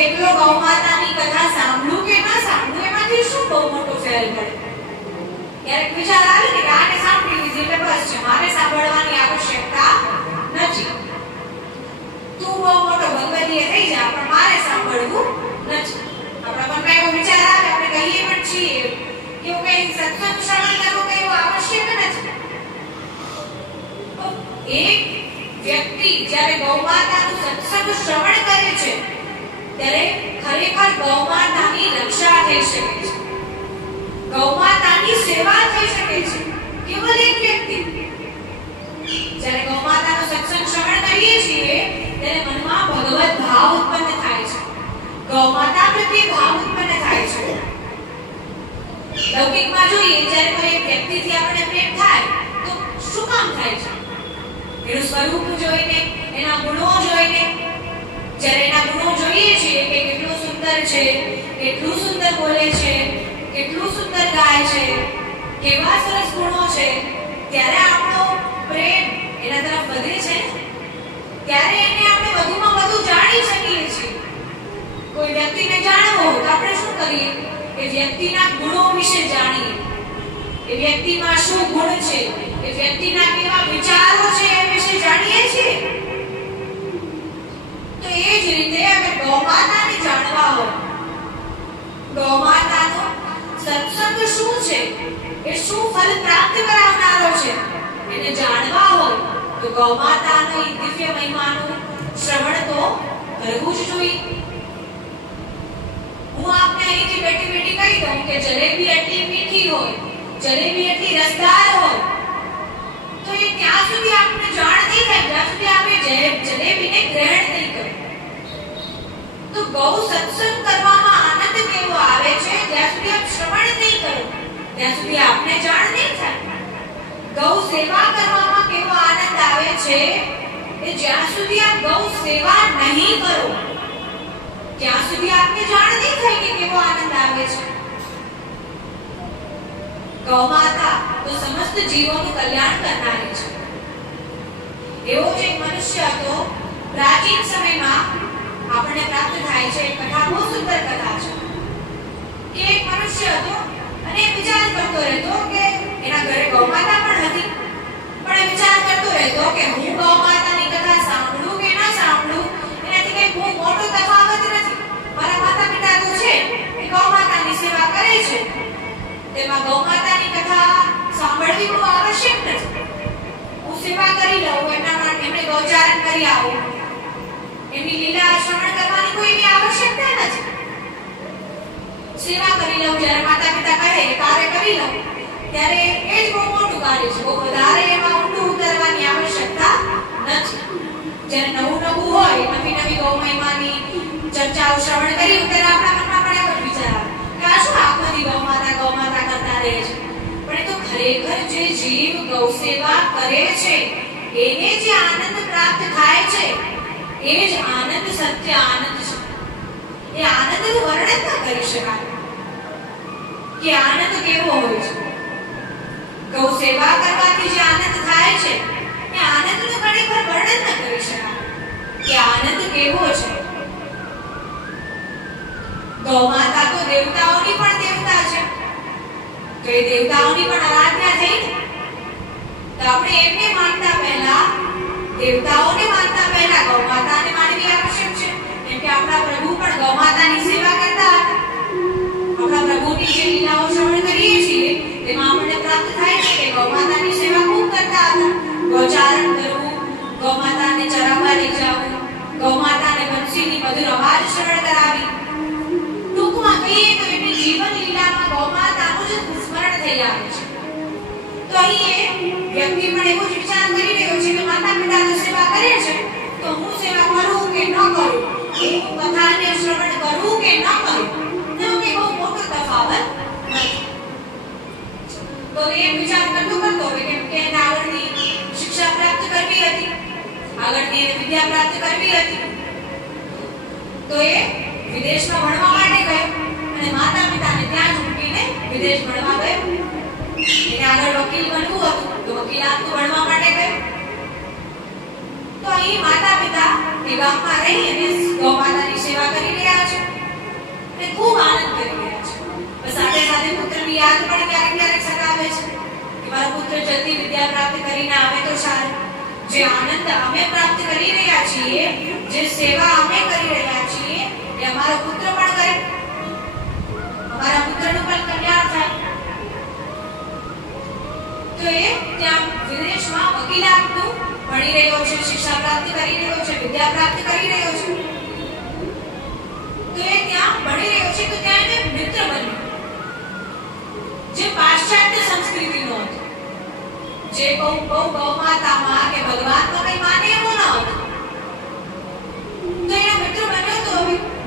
એકલો ગૌ માતાની કથા સાંભળું કે ના સાંભળું એમાંથી શું બહુ મોટો ફેર પડે? ક્યારેક વિચાર આવે ને કે આને સાંભળી લીધી એટલે બસ છે, મારે સાંભળવાની આવશ્યકતા નથી. તું બહુ મોટો ભગવદીય થઈ જા પણ મારે સાંભળવું નથી. આપણા મનમાં એવો વિચાર આવે, આપણે કહીએ પણ છીએ કે એવું કઈ સત્સંગ શ્રવણ કરવું કઈ એવું આવશ્યક નથી. એક વ્યક્તિ જ્યારે ગૌ માતાનું સત્સંગ શ્રવણ કરે છે ત્યારે ખરેખર ગૌ માતાની રક્ષા થઈ શકે છે, ગૌ માતાની સેવા થઈ શકે છે. કેવલ એક વ્યક્તિ જ્યારે ગૌ માતાનો સત્સંગ શ્રવણ કરીએ છીએ ત્યારે મનમાં ભગવત ભાવ ઉત્પન્ન થાય છે, ગૌ માતા પ્રત્યે ભાવ ઉત્પન્ન થાય છે. લૌકિકમાં જોઈએ જ્યારે કોઈ એક વ્યક્તિથી આપણે પ્રેમ થાય તો શું કામ થાય છે? એનું સ્વરૂપ જોઈને, એના ગુણો જોઈને. જ્યારે એના ગુણો જોઈએ છીએ કે કેટલું સુંદર છે, કેટલું સુંદર બોલે છે, કેટલું સુંદર ગાય છે, કેવા સરસ ગુણો છે, ત્યારે આપણો પ્રેમ એના તરફ વધે છે. ત્યારે એને આપણે વધુમાં વધુ જાણી શકીએ છીએ. કોઈ વ્યક્તિને જાણવો હોય તો આપણે શું કરીએ? એ વ્યક્તિના ગુણો વિશે જાણીએ, એ વ્યક્તિમાં શું ગુણ છે, એ વ્યક્તિના કેવા વિચારો છે એ વિશે જાણીએ છીએ. તો એ જ રીતે અગર ગૌ માતાને જાણવા હોય, ગૌ માતાનો સત્સંગ શું છે, એ શું ફલ પ્રાપ્ત કરાવનારો છે, એને જાણવા હોય તો ગૌ માતાનો એ દિવ્ય મહિમાનું શ્રવણ તો કરવું જ જોઈએ. હું આપને અહીંથી બેઠી બેઠી કહી દઉં કે જલેબી એટલી મીઠી હોય, જલેબી એટલી રસદાર હોય તો એ ત્યાં સુધી આપણને જાણ નહીં થાય જ્યાં સુધી આપણે જલેબીને ગ્રહણ નહીં કરીએ. તો ગૌ સત્સંગ કરવામાં આનંદ કેવો આવે છે જ્યાં સુધી આપ શ્રવણ નહીં કરો ત્યાં સુધી આપને જાણ નહીં થાય. ગૌ સેવા કરવામાં કેવો આનંદ આવે છે એ જ્યાં સુધી આપ ગૌ સેવા નહીં કરો ત્યાં સુધી આપને જાણ નહીં થાય કે કેવો આનંદ આવે છે. ગૌ માતા તો સમસ્ત જીવોનું કલ્યાણ કરનારી છે. એવો જ એક મનુષ્ય હતો પ્રાચીન સમયમાં આપણને પ્રાપ્ત થાય છે. કથા બહુ સુંદર કથા છે કે એક મનુષ્ય હતો અને વિચાર કરતો રહેતો કે એના ઘરે ગૌ માતા પણ હતી, પણ વિચાર કરતો રહેતો કે હું ગૌ માતાની કથા સાંભળું કે ના સાંભળું એનાથી કઈ બહુ મોટો તફાવત નથી. મારા માતા પિતા તો છે એ ગૌ માતાની સેવા કરે છે, તેમાં ગૌ માતાની કથા સાંભળવી બહુ આવશ્યક નથી. હું સેવા કરી લઉં, એમના માટે એમને ગૌચારણ કરી આવું, એમની લીલા શ્રવણ કરવાની કોઈ આવશ્યકતા નથી. સેવા કરી લઉં, જ્યારે માતા પિતા કહે કાર્ય કરી લઉં ત્યારે એ જ બહુ મોટું કાર્ય છે. બહુ વધારે એમાં ઊંડું ઉતરવાની આવશ્યકતા નથી. જ્યારે નવું નવું હોય, નવી નવી ગૌ મહિમાની ચર્ચાઓ શ્રવણ કરી ત્યારે આપણા મનમાં પણ એવો જ વિચાર આવે કે આ શું આખો દી ગૌ માતા કરતા રહે છે. પણ એ તો ખરેખર જે જીવ ગૌ સેવા કરે છે એને જે આનંદ પ્રાપ્ત થાય છે એ જ આનંદ સત્ય આનંદ છે. એ આનંદનું વર્ણન ન કરી શકાય કે આનંદ કેવો હોય છે. ગૌ સેવા કરવાથી જે આનંદ થાય છે એ આનંદનું ખરેખર વર્ણન ન કરી શકાય કે આનંદ કેવો છે. ગૌ માતા તો દેવતાઓની પણ દેવતા છે, તો એ દેવતાઓની પણ આરાધના થઈ ને. તો આપણે એમને માનતા પહેલા, દેવતાઓને માનતા પહેલા ગૌ માતાને માનવી આવશ્યક છે. કેમ કે આપણા પ્રભુ પણ ગૌ માતાની સેવા કરતા હતા. આપણા પ્રભુની જે લીલાઓ શ્રવણ કરીએ છીએ તેમાં આપણને પ્રાપ્ત થાય છે કે ગૌ માતાની સેવા ખૂબ કરતા હતા. ગૌચારણ કરવું, ગૌ માતાને ચરાવવા લઈ જવું, ગૌ માતાને બંસીની મધુર અવાજ શ્રવણ કરાવી. ટૂંકમાં કહીએ તો એમની જીવન લીલામાં ગૌ માતાનું જ સ્મરણ થઈ આવે છે. તો અહીં વ્યક્તિ પણ એવો જ વિચાર કરી રહ્યો છે કે માતા પિતાની સેવા કરે છે તો હું સેવા કરું કે ન કરું, હું કથાને શ્રવણ કરું કે ન કરું, તેનો કે બહુ મોટો તફાવત નથી. તો એ વિચાર કરતો હોય કે એને આગળની શિક્ષા પ્રાપ્ત કરવી હતી, આગળની વિદ્યા પ્રાપ્ત કરવી હતી, તો એ વિદેશમાં ભણવા માટે ગયો અને માતા પિતાને ત્યાં જ મૂકીને વિદેશ ભણવા ગયો. એને આગળ વકીલ બનવું હતું તો વકીલાતનું ભણવા માટે ગયો. તો અહીં માતા પિતા એ ગામમાં રહી અને ગૌ માતાની સેવા કરી રહ્યા છે. જલ્દી વિદ્યા પ્રાપ્ત કરીને આવે તો સારું. જે આનંદ અમે પ્રાપ્ત કરી રહ્યા છીએ, જે સેવા અમે કરી રહ્યા છીએ, એ અમારો પુત્ર પણ કરે, અમારા પુત્રનું પણ કલ્યાણ થાય. તો એ ત્યાં વિદેશમાં વકીલાતનું ભણી રહ્યો છે, શિક્ષા પ્રાપ્ત કરી રહ્યો છે, વિદ્યા પ્રાપ્ત કરી રહ્યો છે. તો એ ત્યાં ભણી રહ્યો છે, તો ત્યાં એને મિત્ર બન્યો જે પાશ્ચાત્ય સંસ્કૃતિનો હતો, જે બહુ ગૌમાતામાં કે ભગવાનમાં કઈ માને એવો ન હતો. તો એનો મિત્ર બન્યો. તો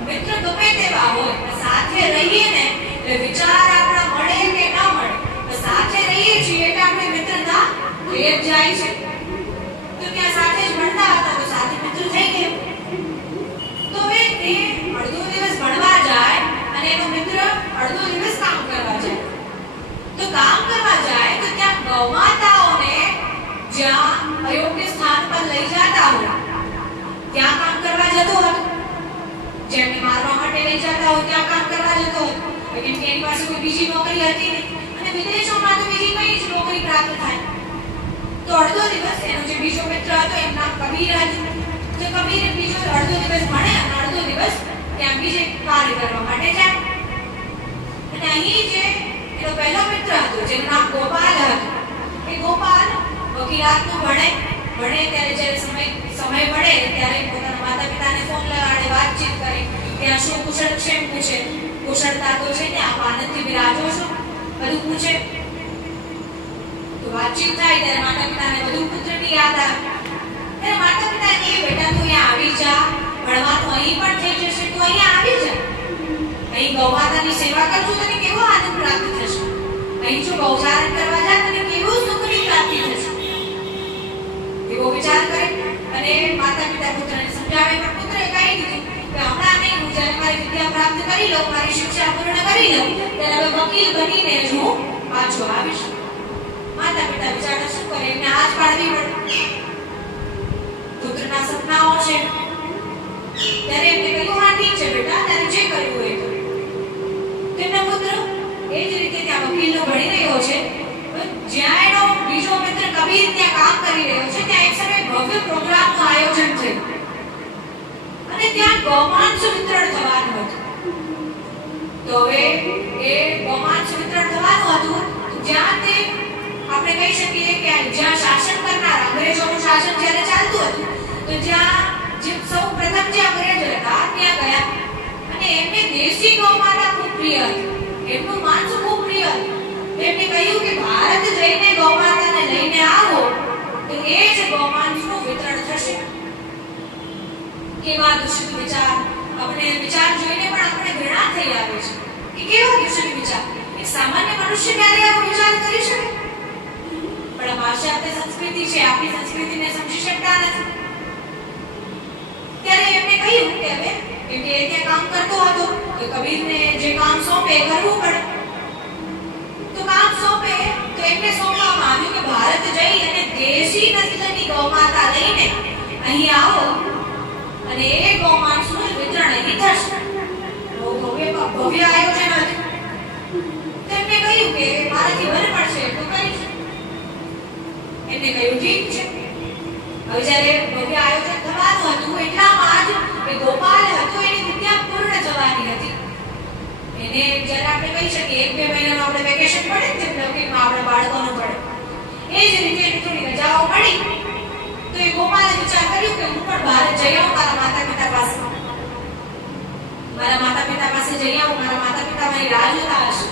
મિત્ર ગમે તેવા હોય, સાથે રહીએ ને એટલે વિચાર આપણા મળે કે ન મળે, તો સાથે રહીએ છીએ એટલે આપણે મિત્રતા થઈ જાય છે. તો ત્યાં સાથે જ ભણતા હતા, તો સાથે મિત્ર થઈ ગયો. તો હવે તે અડધો દિવસ ભણવા જાય અને એનો મિત્ર અડધો દિવસ કામ કરવા જાય. તો કામ કરવા જાય તો ત્યાં ગૌમાતાઓને જ્યાં અયોગ્ય સ્થાન પર લઈ જતા હોય ત્યાં કામ કરવા જતો હતો. જેમને મારવા માટે લઈ જતા હોય ત્યાં કામ કરવા જતો હતો, કેમ કે એની પાસે કોઈ બીજી નોકરી હતી નહીં અને વિદેશોમાં તો બીજી કઈ જ નોકરી પ્રાપ્ત થાય. તો અડધો દિવસ એનો જે બીજો મિત્ર હતો એનું નામ કબીર હતું. તો કબીર બીજો અડધો દિવસ ભણે અને અડધો દિવસ ત્યાં બીજે કાર્ય કરવા માટે જાય. અને અહીં જે એનો પહેલો મિત્ર હતો જેનું નામ ગોપાલ હતું, એ ગોપાલ વકીલાતનું ભણે ત્યારે જ્યારે સમય મળે ત્યારે પોતાના માતા પિતાને ફોન લગાડે, વાતચીત કરે, ત્યાં શું કુશળ ક્ષેમ પૂછે, કુશળતા તો છે ને, આપ આનંદથી બિરાજો છો, બધું પૂછે. તો વાતચીત થાય ત્યારે માતા પિતાને બધું પુત્રની યાદ આવે. ત્યારે માતા પિતા કહે, બેટા તું અહીંયા આવી જા, ભણવાનું અહીં પણ થઈ જશે, તું અહીંયા આવી જા, અહીં ગૌમાતાની સેવા કરજો, તને કેવો આનંદ પ્રાપ્ત થશે, અહીં જો ગૌચારણ કરવા જા તને કેવું સુખની પ્રાપ્તિ થશે. એવો વિચાર કરે અને માતા પિતા પુત્રને સમજાવે. પણ પુત્રએ કહી દીધું કે હમણાં નહીં, હું જ્યારે મારી વિદ્યા પ્રાપ્ત કરી લઉં, મારી શિક્ષા પૂર્ણ કરી લઉં, ત્યારે હવે વકીલ બનીને જ હું પાછો આવીશ. માતા પિતા બિચારા શું કરે, એમને હાથ પાડવી પડે. પુત્રના સપનાઓ છે ત્યારે એમને કહ્યું, હા ઠીક છે બેટા, તારે જે કરવું હોય તો. તેમના પુત્ર એ જ રીતે ત્યાં વકીલનો ભણી રહ્યો છે. જ્યાં એનો બીજો મિત્ર કબીર ત્યાં કામ કરી રહ્યો છે, ત્યાં એક સમયે ભવ્ય પ્રોગ્રામનું આયોજન થયું અને ત્યાં ગૌમાંસ વિતરણ થવાનું હતું. તો હવે એ ગૌમાંસ વિતરણ થવાનું હતું જ્યાં તે આપણે કહી શકીએ કે જ્યાં શાસન કરનાર અંગ્રેજોનું શાસન જ્યારે ચાલતું હતું, તો જ્યાં જે સૌ પ્રથમ જે અંગ્રેજ હતા ત્યાં ગયા અને એમને દેશી ગૌમાતા ખૂબ પ્રિય હતી, એમનું માંસ ખૂબ પ્રિય હતું. એમને કહ્યું કે ભારત જઈને ગૌમાતાને લઈને આવો તો એ જ ગૌમાંસનું વિતરણ થશે. કેવા દુષિત વિચાર! આપણે વિચાર જોઈને પણ આપણે ઘૃણા થઈ આવે છે કે કેવા દુષિત વિચાર! એક સામાન્ય મનુષ્ય ક્યારે આવો વિચાર કરી શકે? પણ પાશ્ચાત્ય સંસ્કૃતિ છે, આપણી સંસ્કૃતિને સમજી શકતા નથી. ત્યારે એમને કહ્યું કે હવે કેમ કે એ ત્યાં કામ કરતો હતો તો કબીરને જે કામ સોંપે કરવું પડે. તો કામ સોંપે તો એમને સોંપવામાં આવ્યું કે ભારત જઈ અને દેશી નસ્લની ગૌમાતા લઈને અહીં આવો અને એ ગૌમાંસનું વિતરણ અહીં થશે. ભવ્ય આયોજન હતું. તેમને કહ્યું કે મારાથી બને પડશે તો કરીશ. એમને કહ્યું ઠીક છે. હવે જ્યારે ભવ્ય આયોજન થવાનું હતું એટલામાં જ એ ગોપાલ હતો, એની વિદ્યા પૂર્ણ જવાની હતી. એને જ્યારે આપણે કહી શકીએ 1-2 મહિનાનું આપણે વેકેશન પડે ને, જેમ લૌકિકમાં આપણા બાળકોનું પડે, એ જ રીતે એની થોડી રજાઓ મળી. તો એ ગોપાલે વિચાર કર્યું કે હું પણ ભારત જઈ આવું મારા માતા પિતા પાસે. મારા માતા પિતા પાસે જઈ આવું, મારા માતા પિતા મારી રાહ જોતા હશે.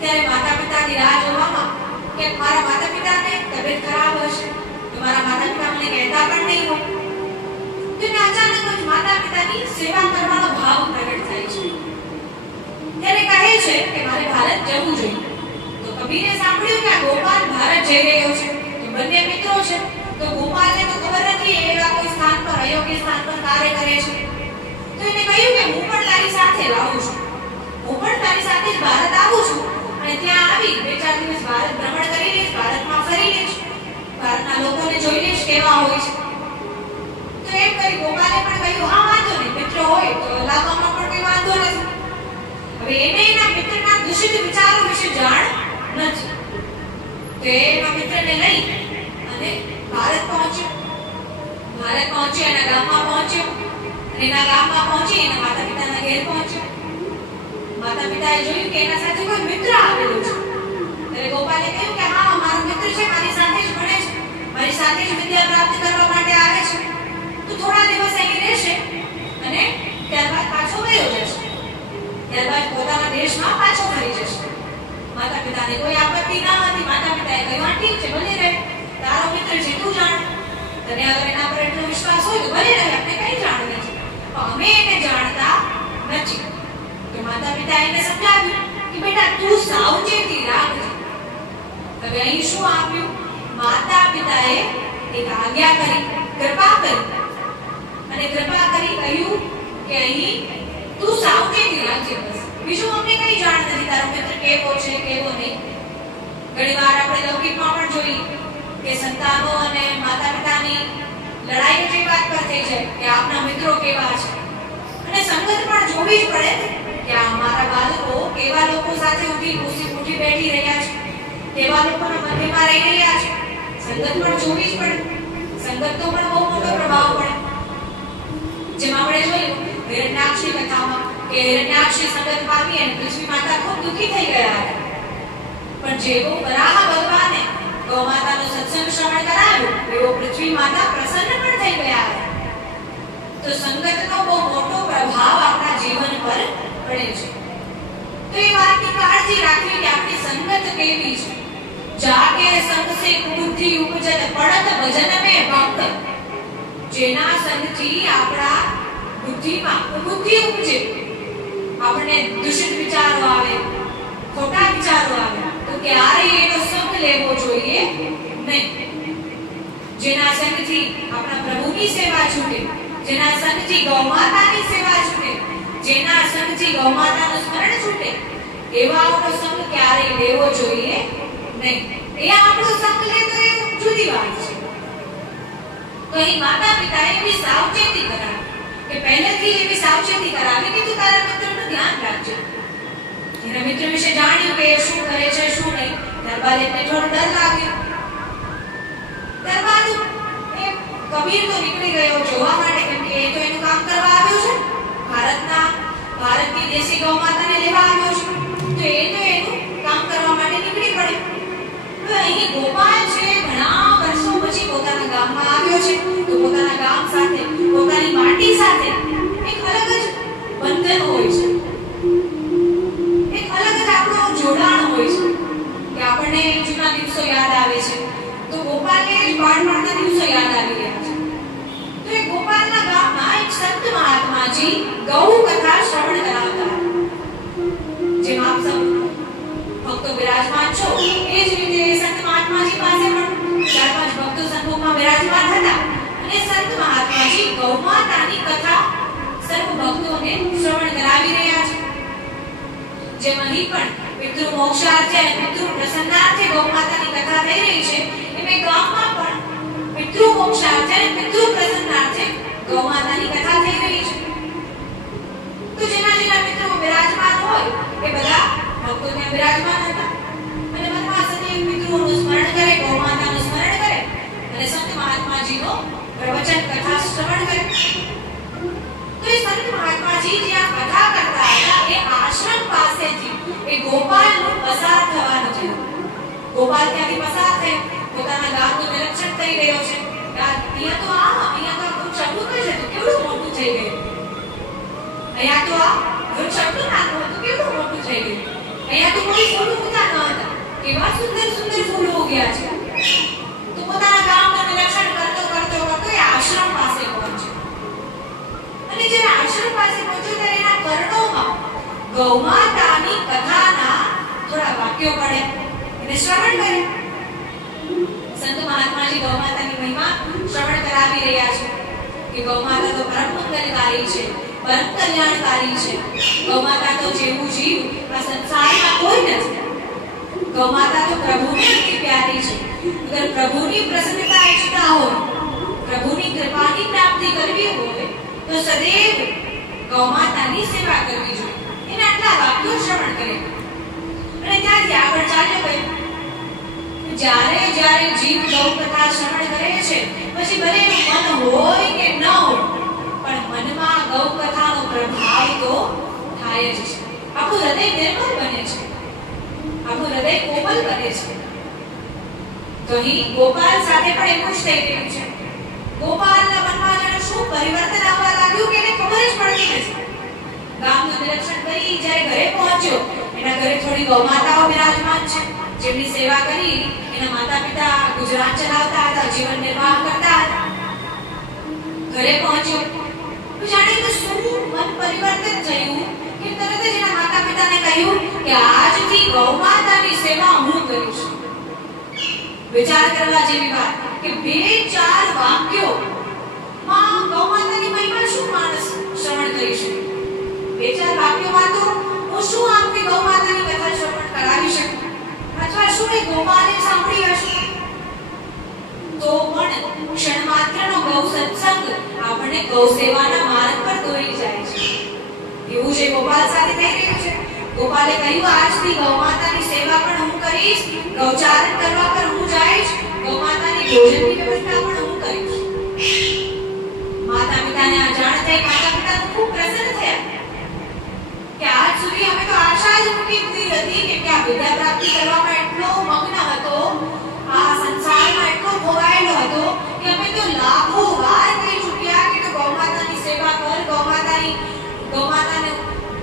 ત્યારે માતા પિતાની રાહ જોવામાં કે મારા માતા પિતાને તબિયત ખરાબ હશે તો મારા માતા પિતા મને કહેતા પણ નહીં હોય. તેને અચાનક જ માતા પિતાની સેવા કરવાનો ભાવ પ્રગટ થાય છે. ત્યારે કહે છે કે મારે ભારત જવું જોઈએ. તો કબીરે સાંભળ્યું કે આ ગોપાલ ભારત જઈ રહ્યો છે, તો બંને મિત્રો છે, તો ગોપાલને તો ખબર નથી એવા કોઈ સ્થાન પર, અયોગ્ય સ્થાન પર કાર્ય કરે છે. તો એને કહ્યું કે હું પણ તારી સાથે આવું છું, હું પણ તારી સાથે જ ભારત આવું છું અને ત્યાં આવી 2-4 દિવસ ભારત ભ્રમણ કરી લઈશ, ભારતમાં ફરી લઈશ, ભારતના લોકોને જોઈ લઈશ કેવા હોય છે. તો એમ કરી ગોપાલે પણ કહ્યું હા વાંધો નહીં, મિત્ર હોય તો લાવવામાં પણ કોઈ વાંધો નથી. હવે એને એના મિત્રના દૂષિત વિચારો વિશે જાણ નથી. તો એના મિત્રને લઈ અને ભારત પહોંચ્યો. એના ગામમાં પહોંચ્યો અને એના ગામમાં પહોંચી એના માતા પિતાના ઘેર પહોંચ્યો. માતા પિતાએ જોયું કે એના સાથે કોઈ મિત્ર આવેલો છે. ત્યારે ગોપાલે કહ્યું કે હા, મારો મિત્ર છે, મારી સાથે જ ભણે છે, મારી સાથે જ વિદ્યા પ્રાપ્ત કરવા માટે આવે છે. તો થોડા દિવસ અહીં રહેશે અને ત્યારબાદ પાછો વયો જશે. ત્યારબાદ પોતાના દેશમાં પાછો ફરી જશે. માતા પિતાને કોઈ આપત્તિ ન હતી. માતા પિતાએ કહ્યું હા ઠીક છે, ભલે રહે, તારો મિત્ર છે, તું જાણ. તને અગર એના પર એટલો વિશ્વાસ હોય તો ભલે રહે, આપણે કઈ જાણ નથી, પણ અમે એને જાણતા નથી. તો માતા પિતાએ એને સમજાવ્યું કે બેટા તું સાવચેતી રાખજે. હવે અહીં શું આપ્યું? માતા પિતાએ એક આજ્ઞા કરી, કૃપા કરી અને કૃપા કરી કહ્યું કે અહીં તું સાવચેતી રાખજે. બસ બીજું અમને કઈ જાણ નથી, તારો મિત્ર કેવો છે કેવો નહીં. ઘણીવાર આપણે લૌકિકમાં પણ જોઈ કે સંતાનો અને માતા પિતાની લડાઈ જેવી વાત પર થઈ જાય કે આપના મિત્રો કેવા છે. અને સંગત પણ જોવી જ પડે કે આ મારા બાળકો કેવા લોકો સાથે ઉઠી બેઠી રહ્યા છે, કેવા લોકોના મધ્યમાં રહી રહ્યા છે. સંગત પણ જોવી જ પડે. સંગતનો પણ બહુ મોટો પ્રભાવ પડે. જેમ આપણે જોયું હિરણ્યાક્ષની કથામાં કે હિરણ્યાક્ષની સંગત પામી અને પૃથ્વી માતા ખૂબ દુઃખી થઈ ગયા હતા. પણ જેવો વરાહ ભગવાને ગૌમાતાનો સત્સંગ શ્રવણ કરાવ્યું એવો પૃથ્વી માતા પ્રસન્ન પણ થઈ ગયા હતા. તો સંગતનો બહુ મોટો પ્રભાવ આપણા જીવન પર પડે છે. તો એ વાતની કાળજી રાખવી કે આપણી સંગત કેવી છે. જાગે સંગ સે બુદ્ધિ ઉપજત પડત ભજન મે ભક્ત. જેના સંગથી આપણા બુદ્ધિમાં બુદ્ધિ ઉપજે, આપણને દૂષિત વિચારો આવે, ખોટા વિચારો આવે, તો ક્યારેય એનો સંગ લેવો જોઈએ નહીં. જેના સંગથી આપણા પ્રભુની સેવા છૂટે, જેના સંગથી ગૌમાતાની સેવા છૂટે, જેના સંગથી ગૌમાતાનું સ્મરણ છૂટે, એવાઓનો સંગ ક્યારેય લેવો જોઈએ નહીં. એ આપણો સંગ લે તો એ જુદી વાત છે. તો અહીં માતા પિતાએ એવી સાવચેતી કરાવી કે પહેલેથી એવી સાવચેતી કરાવી કે તું તારા મિત્રનું ધ્યાન રાખજે. એના મિત્ર વિશે જાણ્યું કે શું કરે છે શું નહીં. ત્યારબાદ એને થોડો ડર લાગ્યો. ત્યારબાદ એ કબીર તો નીકળી ગયો જોવા માટે, કેમ કે એ તો એનું કામ કરવા આવ્યો છે, ભારતની દેશી ગૌ માતાને લેવા આવ્યો છે. તો એ તો એનું કામ કરવા માટે નીકળી પડ્યો. હવે અહીં ગોપાલ છે, ઘણા વર્ષો પછી પોતાના ગામમાં આવ્યો છે. તો પોતાના ગામ સાથે, પોતાની માટી સાથે એક અલગ જ બંધન હોય છે, એક અલગ જ આપણું જોડાણ હોય છે કે આપણને જૂના દિવસો યાદ આવે છે. તો ગોપાલને બાળપણના દિવસો યાદ આવી રહ્યા છે. તો એ ગોપાલના ગામમાં એક સંત મહાત્માજી ગૌ કથા શ્રવણ કરાવતા હતા. જેમ આપ સૌ ભક્તો બિરાજમાન છો, એ જ રીતે સંત મહાત્માજી પાસે પણ 4-5 ભક્તો સંતોમાં બિરાજમાન હતા અને સંત મહાત્માજી ગૌ માતાની કથા સર્વ ભક્તોને શ્રવણ કરાવી રહ્યા છે. જેમ અહીં પણ પિતૃ મોક્ષાર્થે અને પિતૃ પ્રસન્નાર્થે ગૌ માતાની કથા થઈ રહી છે, એમ એ ગામમાં પણ પિતૃ મોક્ષાર્થે અને પિતૃ પ્રસન્નાર્થે ગૌ માતાની કથા થઈ રહી છે. તો જેના મિત્રો બિરાજમાન હોય એ બધા ભક્તો ત્યાં બિરાજમાન હતા અને મનમાં સદૈવ પિતૃઓનું સ્મરણ કરે, ગૌ માતાનું સ્મરણ કરે અને સંત મહાત્માજીનો પ્રવચન કથા શ્રવણ કરે. તો એ સંત મહાત્માજી જ્યાં કથા કરતા હતા એ આશ્રમ પાસેથી એ ગોપાલનું પસાર થવાનું છે. ગોપાલ ત્યાંથી પસાર થઈ પોતાના ગામનું નિરીક્ષણ થઈ રહ્યો છે. અહીંયા તો આખું ચબુક જ હતું, કેવડું મોટું થઈ ગયું. અહીંયા તો આ વૃક્ષ આટલું નાનું હતું, કેવડું મોટું થઈ ગયું. અહીંયા તો કોઈ ફૂલ ઉગતા ન હતા, કેવા સુંદર સુંદર ફૂલો ઉગ્યા છે. તો પોતાના ગામનું નિરીક્ષણ કરતો એ આશ્રમ પાસે પહોંચ્યો. અને જ્યારે આશ્રમ પાસે પહોંચ્યો ત્યારે એના કર્ણોમાં ગૌમાતાની કથાના થોડા વાક્યો પડે, એને શ્રવણ કરે. સંત મહાત્માજી ગૌમાતાની મહિમા શ્રવણ કરાવી રહ્યા છે કે ગૌમાતા તો પરમ મંગલકારી છે, પરમ કલ્યાણકારી છે. ગૌમાતા તો જેવું જીવ આ સંસારમાં કોઈ નથી. ગૌમાતા તો પ્રભુને અતિ પ્યારી છે. અગર પ્રભુની પ્રસન્નતા ઈચ્છતા હોય, પ્રભુની કૃપાની પ્રાપ્તિ કરવી હોય તો સદૈવ ગૌમાતાની સેવા કરવી જોઈએ. એના આટલા વાક્યો શ્રવણ કરે અને ત્યાંથી આગળ ચાલ્યો ગયો. જ્યારે જ્યારે જીવ ગૌ કથા શ્રવણ કરે છે પછી ભલે એનું મન હોય કે ન હોય પણ મનમાં ગૌ કથાનો પ્રભાવ તો થાય જ છે. આપણું હૃદય નિર્મળ બને છે, આપણું હૃદય કોમલ બને છે. તો અહીં ગોપાલ સાથે પણ એવું જ થઈ રહ્યું છે. ગોપાલના મનમાં જાણે શું પરિવર્તન આવવા લાગ્યું કે એને ખબર જ પડતી નથી. ગામનું નિરીક્ષણ કરી જ્યારે ઘરે પહોંચ્યો, એના ઘરે થોડી ગૌમાતાઓ બિરાજમાન છે, જેમની સેવા કરી એના માતા પિતા ગુજરાન ચલાવતા હતા, જીવન નિર્વાહ કરતા હતા. ઘરે પહોંચ્યો તો જાણે કે શું મન પરિવર્તન થયું કે તરત જ એના માતા પિતાને કહ્યું કે આજથી ગૌમાતાની સેવા હું કરીશ. વિચાર કરવા જેવી વાત કે 2-4 વાક્યો માં ગૌમાતાની મહિમા શું માણસ શ્રવણ કરી શકે? 2-4 વાક્યોમાં તો હું શું આપકે ગૌમાતાની કથા શ્રવણ કરાવી શકું, અથવા શું એ ગોપાલે સાંભળી હશે? તો પણ ક્ષણ માત્રનો ગૌ સત્સંગ આપણને ગૌ સેવાના માર્ગ પર દોરી જાય છે. એવું જે ગોપાલ સાથે થઈ રહ્યું છે. ગોપાલે કહ્યું આજથી ગૌમાતાની સેવા પણ હું કરીશ, ગૌચારણ કરવા પર હું જઈશ, ગૌમાતાની ભોજનની વ્યવસ્થા પણ હું કરીશ. માતા પિતાને આ જાણ થઈ, માતા પિતા તો ખૂબ પ્રસન્ન થયા કે આજ સુધી અમે તો આશા જ મૂકી દીધી હતી કે આ વિદ્યા પ્રાપ્તિ કરવામાં એટલો મગ્ન હતો, આ સંસારમાં એટલો ખોવાયેલો હતો કે અમે તો લાખો વાર કહી ચૂક્યા કે ગૌમાતાની સેવા કર, ગૌમાતાને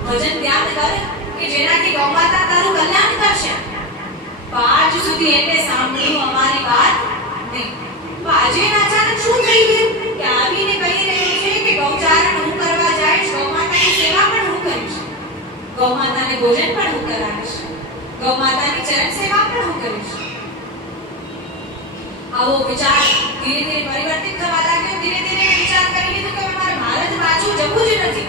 ભજન ધ્યાન કર કે જેનાથી ગૌમાતા તારું કલ્યાણ કરશે. આજ સુધી એને સાંભળ્યું અમારી વાત નહીં. તો આજે અચાનક શું થઈ ગયું કે આવીને કહી રહ્યું છે કે ગૌચારણ હું કરવા જઈશ, ગૌમાતાની સેવા પણ હું કરીશ, ગૌમાતાને ભોજન પણ હું કરાવીશ, ગૌમાતાની ચરણ સેવા પણ હું કરીશ. આવો વિચાર ધીરે ધીરે પરિવર્તિત થવા લાગ્યો. ધીરે ધીરે વિચાર કરી લીધું કે મારે ભારત પાછું જવું જ નથી.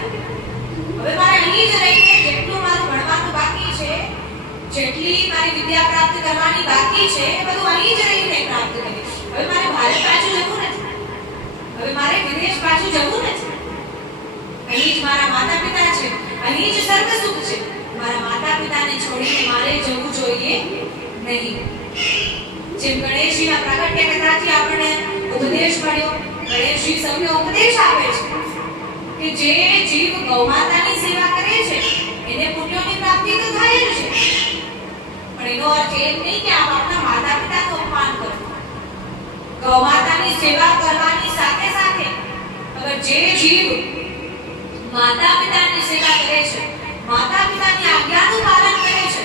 હવે મારે અહીં જ રહીને જેટલું મારું ભણવાનું બાકી છે, જેટલી મારી વિદ્યા પ્રાપ્ત કરવાની બાકી છે, એ બધું અહીં જ રહીને પ્રાપ્ત કરીશ. હવે મારે ભારત પાછું જવું નથી, હવે મારે વિદેશ પાછું જવું નથી. અહીં જ મારા માતા પિતા છે, અહીં જ સર્વ સુખ છે. મારા માતા પિતાને છોડીને મારે જવું જોઈએ નહીં. જેમ ગણેશજીના પ્રાગટ્ય કથાથી આપણને ઉપદેશ મળ્યો, ગણેશજી સૌને ઉપદેશ આપે છે કે જે જીવ ગૌમાતાની સેવા કરે છે એને પુણ્યોની પ્રાપ્તિ તો થાય જ છે, પણ એનો અર્થ એ નહીં કે આપ આપના માતા પિતાનું અપમાન કરો. ગૌમાતાની સેવા કરવાની સાથે સાથે અગર જે જીવ માતા પિતાની સેવા કરે છે, માતા પિતાની આજ્ઞાનું પાલન કરે છે,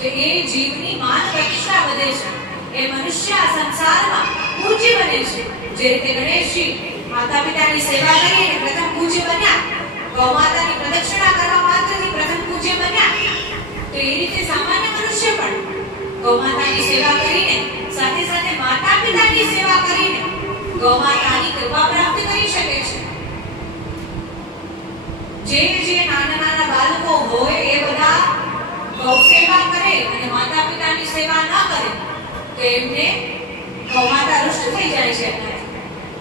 કે એ જીવની માન પ્રતિષ્ઠા વધે છે, એ મનુષ્ય સંસારમાં પૂજ્ય બને છે. જે રીતે ગણેશજી માતા પિતાની સેવા કરીને પ્રથમ પૂજ્ય બન્યા, ગૌમાતાની પ્રદક્ષિણા કરવા માત્રથી પ્રથમ પૂજ્ય બન્યા, તો એ રીતે સામાન્ય મનુષ્ય પણ ગૌમાતાની સેવા કરીને સાથે સાથે માતા પિતાની સેવા કરીને ગૌમાતાની કૃપા પ્રાપ્ત કરી શકે છે. જે નાના નાના બાળકો હોય એ બધા ગૌ સેવા કરે અને માતા પિતાની સેવા ન કરે તો એમને ગૌમાતા રુષ્ટ થઈ જાય છે.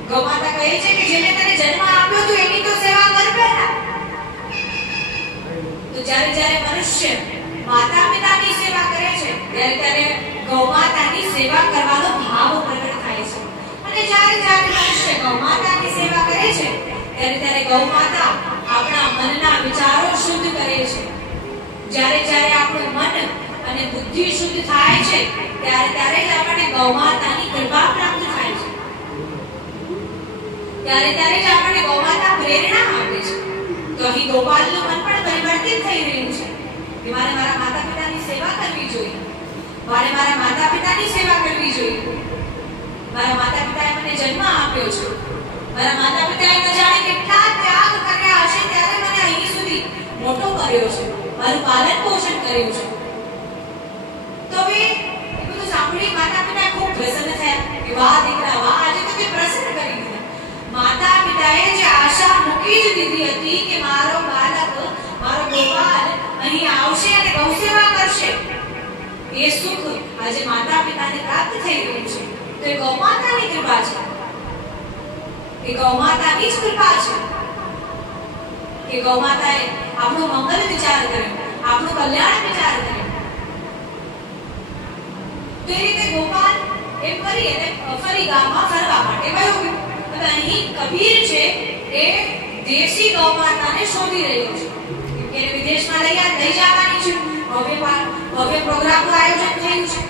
ગૌમાતા કહે છે કે જેને તને જન્મ આપ્યો તો એની તો સેવા કર પહેલા. તો જ્યારે જ્યારે મનુષ્ય માતા પિતાની સેવા કરે છે ત્યારે ત્યારે ગૌમાતાની સેવા કરવાનો ભાવ પ્રગટ થાય છે. અને જ્યારે જ્યારે મનુષ્ય ગૌમાતાની સેવા કરે છે ત્યારે ત્યારે ગૌમાતા આપણા મનના વિચારો શુદ્ધ કરે છે. જ્યારે જ્યારે આપણું મન અને બુદ્ધિ શુદ્ધ થાય છે ત્યારે ત્યારે જ આપણને ગૌમાતાની કૃપા પ્રાપ્ત થાય છે. ત્યારે ત્યારે જ આપણને ગૌમાતા પ્રેરણા આપે છે. તો અહીં ગોપાલનું મન પણ પરિવર્તિત થઈ રહ્યું છે કે મારે મારા માતા પિતાની સેવા કરવી જોઈએ, મારે મારા માતા પિતાની સેવા કરવી જોઈએ. મારા માતા પિતાએ મને જન્મ આપ્યો છે, મારા માતા પિતાએ ન જાણે કેટલા ત્યાગ કર્યા હશે ત્યારે મને અહીં સુધી મોટો કર્યો છે, મારું પાલન પોષણ કર્યું છે. તો હવે એ બધું સાંભળી માતા પિતા ખૂબ પ્રસન્ન થયા કે વાહ દીકરા વાહ, આજે તો તે પ્રસન્ન કરી દીધા. માતા પિતાએ જે આશા મૂકી જ દીધી હતી કે મારો બાળક, મારો ગોપાલ અહીં આવશે અને ગૌ સેવા કરશે, એ સુખ આજે માતા પિતાને પ્રાપ્ત થઈ ગયું છે. તો એ ગૌમાતાની કૃપા છે, એ ગૌમાતાની જ કૃપા છે કે ગૌમાતાએ આપણું મંગળ વિચાર કર્યો, આપણું કલ્યાણ વિચાર કર્યો. તો એ રીતે ગોપાલ એમ કરી અને ફરી ગામમાં ફરવા માટે ગયો. હવે અહીં કબીર છે એ દેશી ગૌમાતાને શોધી રહ્યો છે, કેમ કે વિદેશમાં લઈ જવાની છે. ભવ્ય પ્રોગ્રામનું આયોજન થયું છે.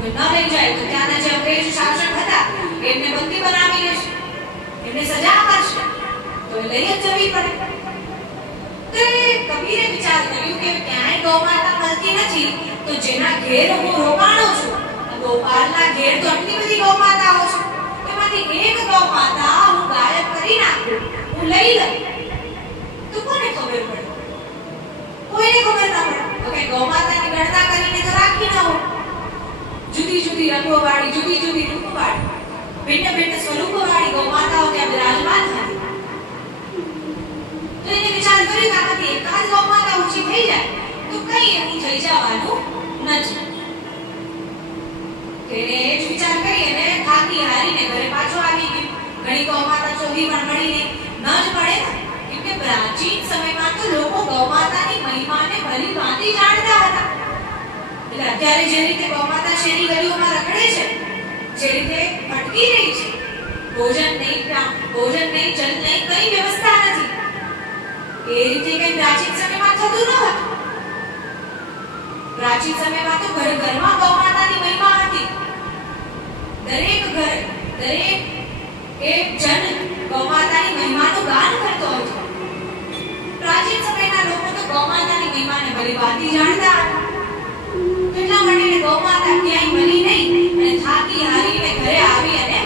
ન લઈ જાય તો ત્યાંના જે અંગ્રેજ શાસક હતા એમને બંદી બનાવી લેશે, એમને સજા કરશે, તો લઈ જ જવી પડે. તો કબીરે વિચાર કર્યું કે ક્યાંય ગૌમાતા મળતી નથી, તો જેના ઘેર હું રોકાણો છું, ગોપાલના ઘેર તો આટલી બધી ગૌમાતાઓ છે, એમાંથી એક ગૌમાતા હું ગાયબ કરી નાખું, હું લઈ લઉં, તો કોને ખબર પડે? કોઈને ખબર ના પડે. તો કે ગૌમાતાની ગણના કરીને તો રાખી ન હોય. જુદી જુદી રંગોવાળી, જુદી જુદી રૂપવાળી, ભિન્ન ભિન્ન સ્વરૂપવાળી ગૌમાતાઓ ત્યાં બિરાજમાન હતી. તો એને વિચાર કર્યો કે આમાંથી એકાદ ગૌમાતા ઊંચી થઈ જાય તો કઈ એવું થઈ જવાનું નથી. એને એ જ વિચાર કરી અને થાકી હારીને ઘરે પાછો આવી ગયો. ઘણી ગૌમાતા શોધી પણ મળી નહીં, ન જ મળે, કેમ કે પ્રાચીન સમયમાં તો લોકો ગૌમાતાની મહિમાને ભલી ભાંતિ જાણતા હતા. એટલે અત્યારે જે રીતે ગૌમાતા શેરી ગલીઓમાં રખડે છે, જે રીતે ભટકી રહી છે, ભોજન નહીં, જલ નહીં, કઈ વ્યવસ્થા નથી, એ રીતે કઈ પ્રાચીન સમયમાં થતું ન હતું. પ્રાચીન સમયમાં તો ઘર ઘરમાં ગૌમાતાની મહિમા હતી. દરેક ઘર, દરેક એક જન ગૌમાતાની મહિમાનું ગાન કરતો હતો. પ્રાચીન સમયના લોકો તો ગૌમાતાની મહિમાને ભલી ભાંતિ જાણતા હતા. એટલા માટે ગૌમાતા ક્યાંય મળી નહીં અને થાકી હારીને ઘરે આવી અને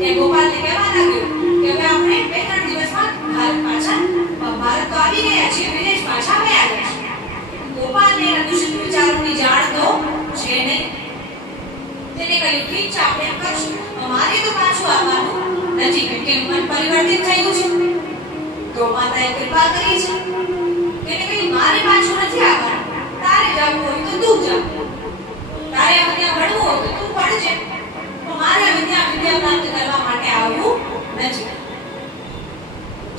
તે ગોપાલને કહેવા લાગ્યો કે હવે આપણે 2-3 દિવસમાં ભારત તો આવી ગયા છીએ, વિદેશ પાછા ગયા જઈશું. ગોપાલને એના દુષ્ટ વિચારોની જાણ તો છે નહીં. તેને કહ્યું ઠીક છે, આપણે એમ કરશું, અમારે તો પાછું આવવાનું નથી, કેમ કે મન પરિવર્તિત થયું છે. ગૌમાતાએ કૃપા કરી છે. તેને કહ્યું મારે પાછું નથી આવવાનું, તારે જવું હોય તો તું જા, તારે વિદ્યા ભણવું હોય તો તું ભણજે, પણ મારે વિદ્યા પ્રાપ્ત કરવા માટે આવવું નથી.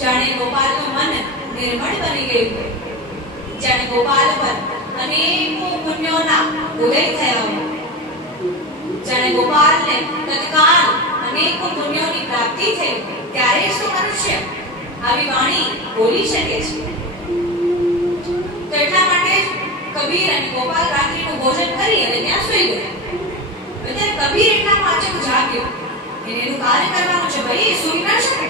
જાણે ગોપાલનું મન નિર્મળ બની ગયું, જાણે ગોપાલ પર અનેકો પુણ્યોના ઉદય થયા હોય, જાણે ગોપાલને તત્કાલ અનેકો પુણ્યોની પ્રાપ્તિ થઈ. ત્યારે જ તો મનુષ્ય આવી વાણી બોલી શકે છે. તો એટલા માટે કબીર અને ગોપાલ રાત્રિનું ભોજન કરી અને ત્યાં સૂઈ ગયા. ત્યારે કબીર એટલામાં અચાનક જાગ્યો, એને એનું કાર્ય કરવાનું છે, ભાઈ એ સૂઈ ન શકે.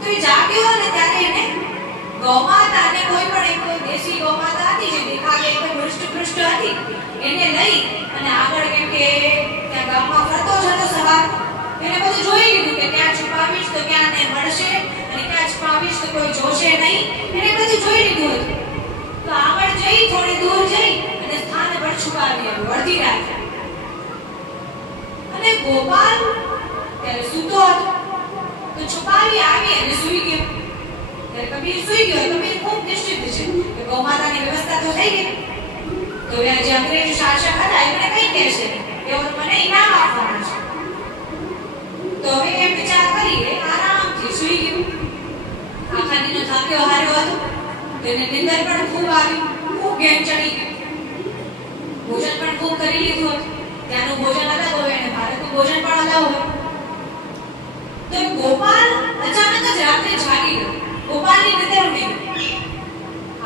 તો એ જાગ્યો અને ત્યારે એને ગૌમાતા અને કોઈ પણ એક દેશી ગૌમાતા હતી જે દેખાવે એકદમ હૃષ્ટ હતી, એને લઈ અને આગળ, કેમ કે ત્યાં ગામમાં ફરતો જ હતો સવાર, એને બધું જોઈ લીધું કે ક્યાં છુપાવીશ તો ક્યાં ને મળશે અને ક્યાં છુપાવીશ તો કોઈ જોશે નહીં, એને બધું જોઈ લીધું હતું. તો આગળ જઈ થોડી દૂર જઈ અને સ્થાન પર છુપાવી આવ્યો અડધી રાતે. અને ગોપાલ ત્યારે સૂતો હતો, તો છુપાવી આવી અને સૂઈ ગયો. ત્યારે કબીર સૂઈ ગયો. કબીર ખૂબ નિશ્ચિત છે કે ગૌમાતાની વ્યવસ્થા તો થઈ ગઈ, તો જે અંગ્રેજ શાસક હતા એમને કઈ કહેશે, એઓ મને ઇનામ આપવાના છે. તો હવે એ વિચાર કરી આરામથી સૂઈ ગયો. આખા દિનનો થાક્યો હાર્યો હતો, તેને નિંદર પણ ખૂબ આવી, ખૂબ ઘેર ચડી ગઈ. ભોજન પણ ખૂબ કરી લીધું હતું. ત્યાંનું ભોજન અલગ હોય અને ભારતનું ભોજન પણ અલગ હોય. તો ગોપાલ અચાનક જ રાત્રે જાગી ગયો. ગોપાલની નિંદર ઉડી ગઈ.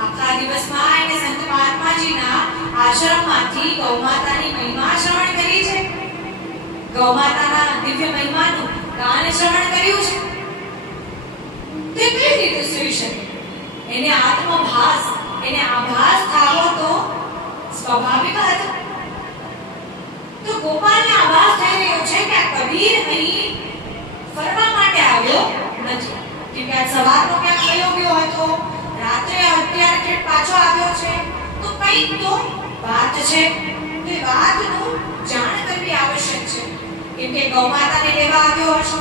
આખા દિવસમાં એને સંત મહાત્માજીના આશ્રમમાંથી ગૌમાતાની મહિમા શ્રવણ કરી છે, ગૌમાતાના દિવ્ય મહિમાનું ગાન શ્રવણ કર્યું છે. તે કેવી રીતે સૂઈ શકે? એને આત્મભાસ, એને આભાસ થાવો તો સ્વાભાવિક હતો. તો ગોપાલને આભાસ થઈ રહ્યો છે કે આ કબીર અહીં ફરવા માટે આવ્યો નથી, કેમ કે આ સવારનો ક્યાંક ગયો હતો, રાત્રે અત્યારે પાછો આવ્યો છે, તો કંઈક તો વાત છે. તે વાતનું જાણ કરવી આવશ્યક છે, કેમ કે ગૌમાતાને લેવા આવ્યો હશે.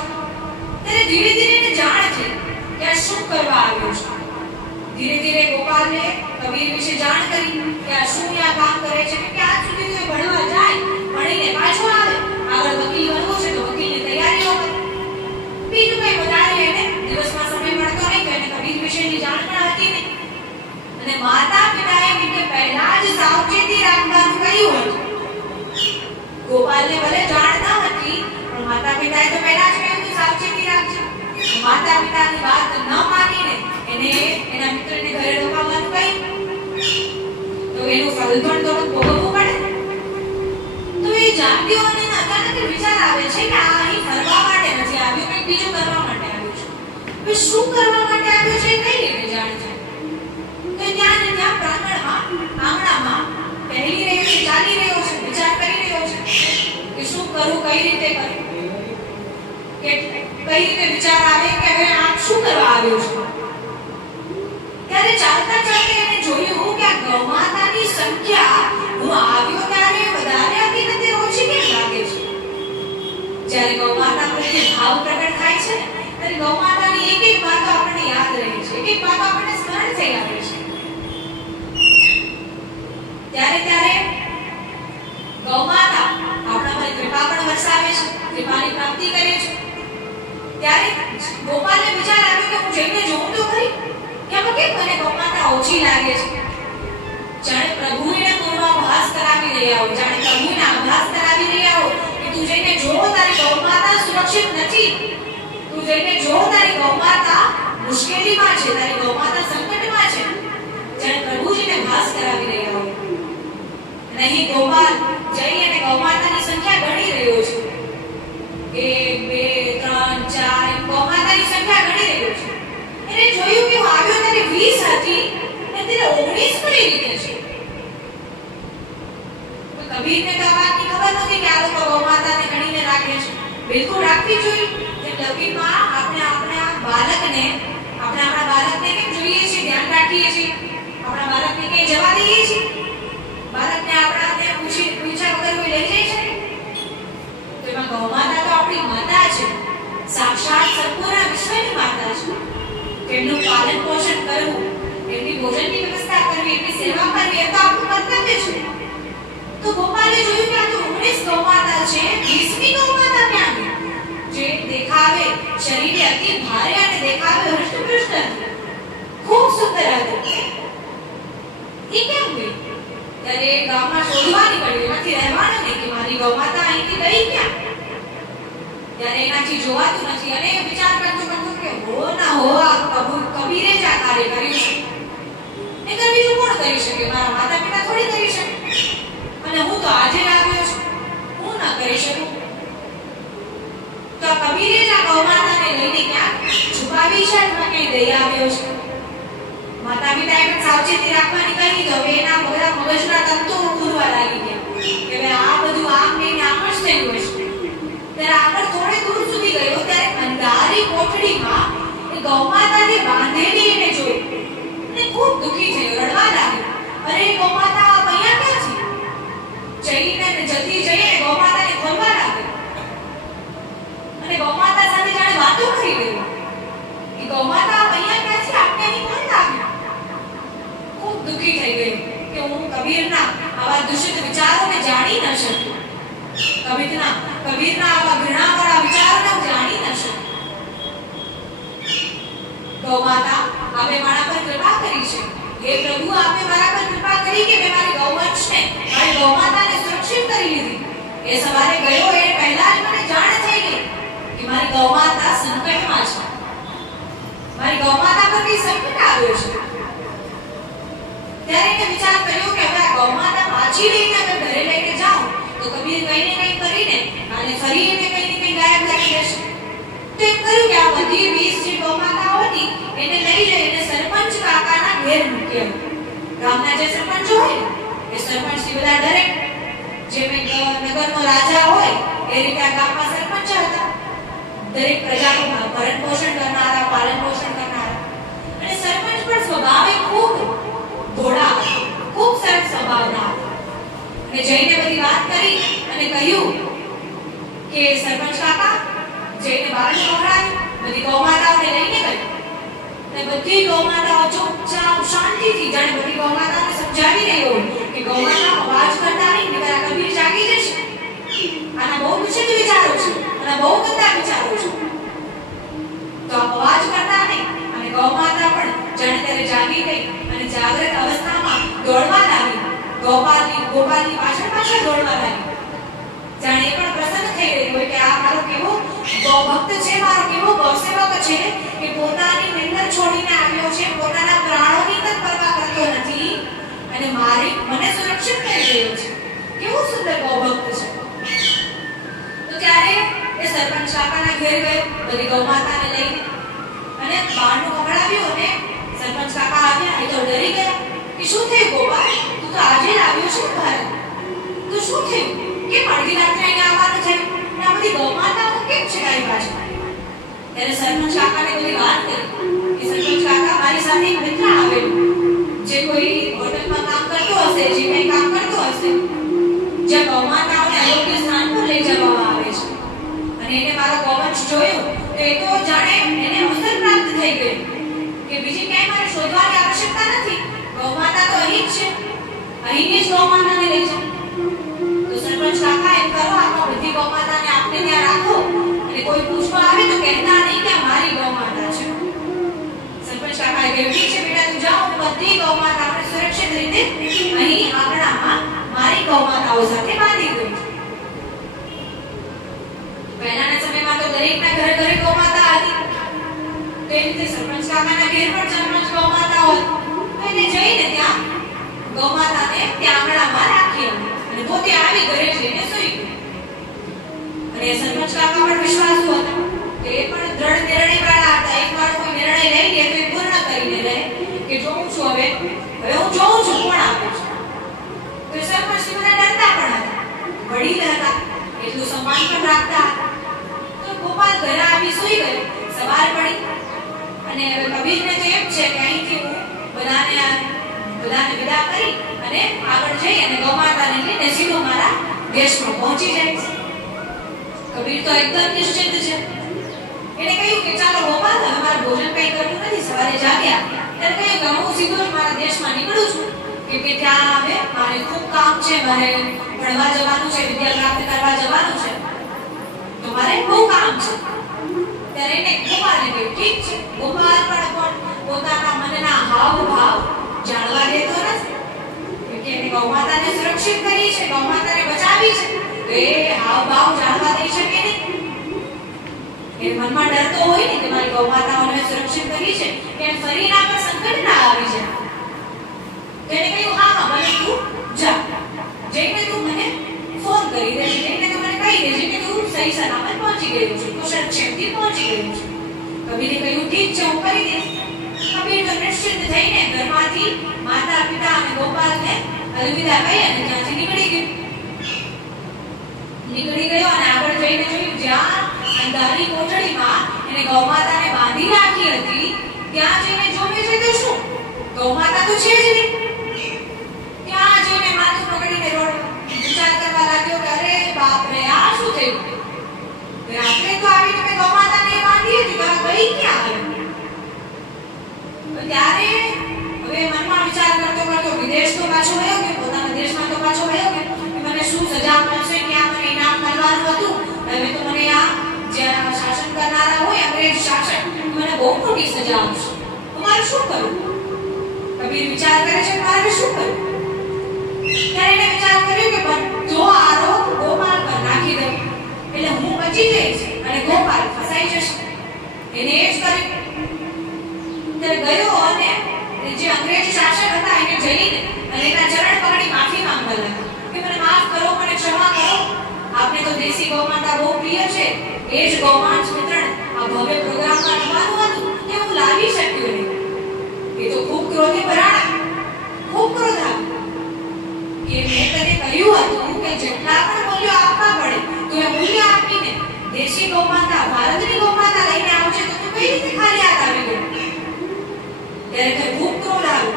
ત્યારે ધીરે ધીરે એને જાણ થઈ કે આ શું કરવા આવ્યો છે. ધીરે ધીરે ગોપાલને કબીર વિશે જાણ કરી કે આ શું આ કામ કરે છે, કે આજ સુધી તો ભણવા જાય, ભણીને પાછો આવે, આગળ વકીલ બનવું છે તો વકીલની તૈયારીઓ કરે, બીજું કઈ વધારે એને દિવસમાં સમય મળતો નહીં, તો એને કબીર વિશેની જાણ પણ હતી નહીં. અને માતા પિતાએ એમને પહેલા જ સાવચેતી રાખવાનું કહ્યું હતું ગોપાલને ભલે જાણ ન હતી, પણ માતા પિતાએ તો પહેલા જ કહ્યું કે સાવચેતી રાખજો. માતા પિતાની વાત ન માનીને એને એના મિત્રને ઘરે રોકાવાનું કહ્યું, તો એનું ફળ પણ તો ભોગવવું પડે. તો એ જાતિઓને અચાનક વિચાર આવે છે કે આ અહીં ફરવા માટે નથી આવ્યો, કંઈક બીજું કરવા માટે આવ્યો છે. હવે શું કરવા માટે આવ્યો છે કઈ રીતે જાણે છે? તો ત્યાં ને ત્યાં પ્રાંગણમાં, આંગણામાં ટહેલી રહ્યો છે, ચાલી રહ્યો છે, વિચાર કરી રહ્યો છે કે શું કરું, કઈ રીતે કરું. કે કઈ રીતે વિચાર આવે કે હવે આ શું કરવા આવ્યો છે. ત્યારે ચાલતા ચાલતા એને જોયું કે આ ગૌમાતાની સંખ્યા હું આવ્યો ત્યારે વધારે હતી ને તે ઓછી કેમ લાગે છે. જ્યારે ગૌમાતા પ્રત્યે ભાવ પ્રગટ થાય છે ત્યારે ગૌમાતાની એક એક વાતો આપણને યાદ રહે છે, એક એક વાતો આપણને સ્મરણ થઈ આવે છે. ત્યારે ગૌમાતા આપણા પર કૃપા પણ વરસાવે છે, કૃપાની પ્રાપ્તિ કરે છે. ત્યારે ગોપાલને વિચાર આવ્યો કે હું જઈને જોઉં તો ખરી કે આમાં કેમ મને ગૌમાતા ઓછી લાગે છે. જાણે પ્રભુને પૂર્વાભાસ કરાવી રહ્યા હો, જાણે પ્રભુને આભાસ કરાવી રહ્યા હો કે તું જઈને જો તારી ગૌમાતા સુરક્ષિત નથી, તું જઈને જો તારી ગૌમાતા મુશ્કેલીમાં છે, તારી ગૌમાતા સંકટમાં છે. જાણે પ્રભુજીને ભાસ કરાવી રહ્યા હો. નહીં ગોપાલ જઈ અને ગૌમાતાની સંખ્યા ગણી રહ્યો છે. 1 2 3 4 ગૌમાતાની સંખ્યા ગણી રહ્યો છે. એને જોયું કે હું આવ્યો ત્યારે 20 હતી અને ત્યારે 19 કઈ રીતે છે. કબીરને તો આ વાતની ખબર નહોતી કે આ લોકો ગૌમાતાને ગણીને રાખે છે. બિલકુલ રાખવી જોઈએ. કે લૌકિકમાં આપણે આપણા બાળકને કેમ જોઈએ છીએ, ધ્યાન રાખીએ છીએ, આપણા બાળકને કઈ જવા દઈએ છીએ. બાળકને આપણાને પૂછ્યા વગર કોઈ લઈ જાય છે. તો એમાં ગૌમાતા તો આપણી માતા છે, સાક્ષાત સંપૂર્ણ વિશ્વની માતા છે. તેમનું પાલન પોષણ કરવું, એમની ભોજનની વ્યવસ્થા કરવી, એમની સેવા કરવી એ તો આપણું કર્તવ્ય છે. તો ગોપાલે જોયું કે આ તો 19 ગૌમાતા છે, 20મી ગૌમાતા ક્યાં ગઈ? જે દેખાવે શરીરે અતિ ભારે અને દેખાવે હૃષ્ટપુષ્ટ હતી, ખૂબ સુંદર હતી. એ કેમ ગઈ? ત્યારે ગામમાં શોધવા નીકળ્યો, એનાથી રહેવાનું નહીં કે મારી ગૌમાતા અહીંથી ગઈ ક્યાં. ત્યારે એનાથી જોવાતું નથી અને વિચાર કરતો કે હો ના હો આ કબીરે જ આ કાર્ય કર્યું છે. એ તો બીજું કોણ કરી શકે? મારા માતા પિતા થોડી કરી શકે. અને હું તો આજે આવ્યો છું, હું ના કરી શકું. તો કબીરે જ આ ગૌમાતાને લઈને ક્યાં છુપાવી છે અથવા ક્યાંય દઈ આવ્યો છે. માતા પિતાએ પણ સાવચેતી રાખવાની કહી તો એના બધા મગજના તંતુ ઉડવા લાગી ગયા કે હવે આ બધું આમ નહીં આમ જ થયું હશે. ત્યારે આગળ થોડે દૂર સુધી ગયો ત્યારે અંધારી કોઠડીમાં એ ગૌમાતાને બાંધેલી એને જોઈ અને ખૂબ દુખી થયો, રડવા લાગ્યો. અરે ગૌમાતા આપ અહીંયા ક્યાં છે? જલ્દી જઈને ગૌમાતાને ખોલવા લાગ્યો અને ગૌમાતા સાથે જાણે વાતો કરી રહ્યો કે ગૌમાતા આપ અહીંયા ક્યાં છે? આપને અહીં કોણ લાવ્યું? ખૂબ દુખી થઈ ગયો કે હું કબીરના આવા દુષિત વિચારોને જાણી ન શકું. કબીરના આવા ઘૃણાવાળા વિચારોને હું જાણી ન શકું. ગૌમાતા આપે મારા પર કૃપા કરી છે. હે પ્રભુ આપે મારા પર કૃપા કરી કે મેં મારી ગૌવંશને, મારી ગૌમાતાને સુરક્ષિત કરી લીધી. એ સવારે ગયો એ પહેલા જ મને જાણ થઈ ગઈ કે મારી ગૌમાતા સંકટમાં છે, મારી ગૌમાતા પર કઈ સંકટ આવ્યો છે. ત્યારે એને વિચાર કર્યો કે હવે આ ગૌમાતા પાછી લઈને અગર ઘરે લઈને જાઉં તો કબીર કઈ ને કઈ કરીને અને ફરી એને કઈ ને કઈ ગાયબ કરી દેશે. તો એમ કર્યું કે આ બધી 20 જે ગૌમાતાઓ હતી એને લઈ જઈને સરપંચ કાકાના ઘેર મૂક્યો. ગામના જે સરપંચ હોય એ સરપંચ થી બધા ડરે. જે નગરનો રાજા હોય એ રીતે આ ગામમાં સરપંચ હતા. દરેક પ્રજાનું ભરણ પોષણ કરનારા, પાલન પોષણ કરનારા. અને સરપંચ પણ સ્વભાવે ખૂબ ભોળા, ખૂબ સરસ સ્વભાવના હતા. અને જઈને બધી વાત કરી અને કહ્યું કે સરપંચ કાકા જઈને બાળક પકડાયું, બધી ગૌમાતાઓને લઈને ગઈ. અને બધી ગૌમાતાઓ ચૂપચાપ શાંતિથી જાણે બધી ગૌમાતાઓને સમજાવી રહી હોય કે ગૌમાતા અવાજ કરતા નહીં નહીંતર આ કબીર જાગી જશે. આના બહુ દુષિત વિચારો છે, આના બહુ ગંદા વિચારો છે. તો આ અવાજ કરતા નહીં. અને ગૌમાતા પણ જાણે ત્યારે જાગી ગઈ અને જાગૃત અવસ્થામાં દોડવા લાગી. ગોપાલની પાછળ દોડવા લાગી. જાણે એ પણ પ્રસન્ન થઈ રહી હોય કે આ મારો કેવો ગૌભક્ત છે, મારો કેવો ગૌસેવક છે કે પોતાની નિંદર છોડીને આવ્યો છે, પોતાના પ્રાણોની તક પરવા કરતો નથી અને મને સુરક્ષિત કરી રહ્યો છે. કેવો સુંદર ગૌભક્ત છે. તો ત્યારે એ સરપંચ કાકાના ઘેર ગયો બધી ગૌમાતાને લઈને અને બારણું ખખડાવ્યું અને સરપંચ કાકા આવ્યા. એ તો ડરી ગયા કે શું થયું ગોપાલ, તું તો આજે જ આવ્યો છે ઘરે, તો શું થયું કે અડધી રાત્રે અહીંયા આવવાનું થયું ને આ બધી ગૌમાતાઓ કેમ છે તારી પાસે? ત્યારે સરપંચ કાકાને બધી વાત કરી કે સરપંચ કાકા મારી સાથે એક મિત્ર આવેલો જે કોઈ હોટલમાં કામ કરતો હશે, જે કંઈ કામ કરતો હશે જ્યાં ગૌમાતાઓને અયોગ્ય સ્થાન પર લઈ જવામાં આવે છે અને એને મારો ગૌવંશ જોયો તો એ તો જાણે એને અવસર પ્રાપ્ત થઈ ગઈ કે બીજી ક્યાંય મારે શોધવાની આવશ્યકતા નથી, ગૌમાતા તો અહીં જ છે, અહીંની જ ગૌમાતાને લઈ જાઓ. તો સરપંચ કાકા એમ કરો, આમાં બધી ગૌમાતાને આપને ત્યાં રાખો અને કોઈ પૂછવા આવે તો કહેતા નહીં કે મારી ગૌમાતા છે. સરપંચ કાકાએ કહ્યું ઠીક છે બેટા, તું જાઓ, બધી ગૌમાતા આપણે સુરક્ષિત રીતે અહીં આંગણામાં મારી ગૌમાતાઓ સાથે બાંધી દઉં છું. પહેલાના સમયમાં તો દરેકના ઘરે ઘરે ગૌમાતા હતી. તે રીતે સરપંચ કાકાના ઘેર પણ સરપંચ ગૌમાતાઓ હતી. એને જઈને ત્યાં ગૌમાતાને ત્યાં આંગણામાં રાખી અને પોતે આવી ઘરે જઈને સૂઈ ગઈ. અને સરપંચ કાકા પણ વિશ્વાસુ હતા. તે પણ દ્રઢ નિર્ણયવાળા હતા. એકવાર કોઈ નિર્ણય લઈ લે તો એ પૂર્ણ કરીને રહે કે જોઉં છું હવે હું જોઉં છું કોણ આપે છે. તો સરપંચ મને ડરતા પણ હતા, વડીલ હતા, એટલું સન્માન પણ રાખતા હતા. તો ગોપાલ ઘરે આવી સૂઈ ગયો. સવાર પડી અને હવે કબીરને તો એમ છે કે અહીંથી હું બધાને વિદા કરી અને આગળ જઈ અને ગૌમાતાને લઈને સીધો મારા દેશમાં પહોંચી જઈશ. કબીર તો એકદમ નિશ્ચિત છે. એને કહ્યું કે ચાલો ગોપાલ, હવે મારે ભોજન કંઈ કરવું નથી. સવારે જાગ્યા ત્યારે કહ્યું કે હું સીધો જ મારા દેશમાં નીકળું છું કે ત્યાં હવે મારે ખૂબ કામ છે, મારે ભણવા જવાનું છે, વિદ્યા પ્રાપ્ત કરવા જવાનું છે, તો મારે બહુ કામ છે. ત્યારે એને ગોપાલને કહ્યું ઠીક છે. ગોપાલ પણ પોતાના મનના હાવભાવ જાણવા દેતો નથી કે એને ગૌમાતાને સુરક્ષિત કરી છે, ગૌમાતાને બચાવી છે, તો એ હાવભાવ જાણવા દઈ શકે નહીં. એ મનમાં ડર તો હોય ને કે મારી ગૌમાતાઓને સુરક્ષિત કરી છે કે ફરી ના પર સંકટ ના આવી જાય. તેને કહ્યું હા ભલે તું જા, જઈને તું મને ફોન કરી દેજે, જઈને તું મને કહી દેજે કે તું સહી સલામત પહોંચી ગયું છે, કુશળક્ષેમથી પહોંચી ગયું છે. કબીરે કહ્યું ઠીક છે, હું કરી દઈશ. કબીર તો નિશ્ચિત થઈને ઘરમાંથી માતા પિતા અને ગોપાલને અલવિદા કહી અને ત્યાંથી નીકળી ગયો અને આગળ જઈને જોયું જ્યાં અંધારી કોઠડીમાં એને ગૌમાતાને બાંધી રાખી હતી ત્યાં જઈને જોવે છે તો શું ગૌમાતા તો છે જ નહીં. ત્યાં જઈને માથું પકડીને વિચાર કરવા લાગ્યો કે અરે બાપ રે, આ શું થયું? રાત્રે તો આવીને મેં ગૌમાતાને બાંધી હતી, તો ગઈ ક્યાં આવી? ત્યારે હવે મનમાં વિચાર કરતો વિદેશ તો પાછો ગયો કે પોતાના દેશમાં તો પાછો ગયો કે મને શું સજા મળશે, ક્યાં મને ઇનામ મળવાનું હતું. હવે તો મને આ જે શાસન કરનારા હોય અંગ્રેજ શાસક મને બહુ મોટી સજા આપશે, તો મારે શું કરવું? કબીર વિચાર કરે છે મારે શું કરવું? ત્યારે એને વિચાર કર્યો કે બધો આરોપ ગોપાલ પર નાખી દઉં એટલે હું બચી જઈશ અને ગોપાલ ફસાઈ જશે. એને એ જ કર્યું. ત્યારે ગયો અને જે અંગ્રેજ શાસક હતા એને જઈને અને એના ચરણ પકડી માફી માંગવા લાગ્યો કે મને માફ કરો, મને ક્ષમા કરો, આપને તો દેશી ગૌમાતા બહુ પ્રિય છે, એ જ ગૌમાંસ વિતરણ આ ભવ્ય પ્રોગ્રામમાં થવાનું હતું તે હું લાવી શક્યો નહીં. એ તો ખૂબ ક્રોધી ભરાણા, ખૂબ ક્રોધ આવ્યો કે મેં તને કહ્યું હતું કે જેટલા પણ મૂલ્યો આપવા પડે તો એ મૂલ્ય આપીને દેશી ગૌમાતા, ભારતની ગૌમાતા લઈને આવશે તો તું કઈ રીતે ખાલી હાથ આવી ગયો? ત્યારે તે ખૂબ ક્રોધ આવ્યો.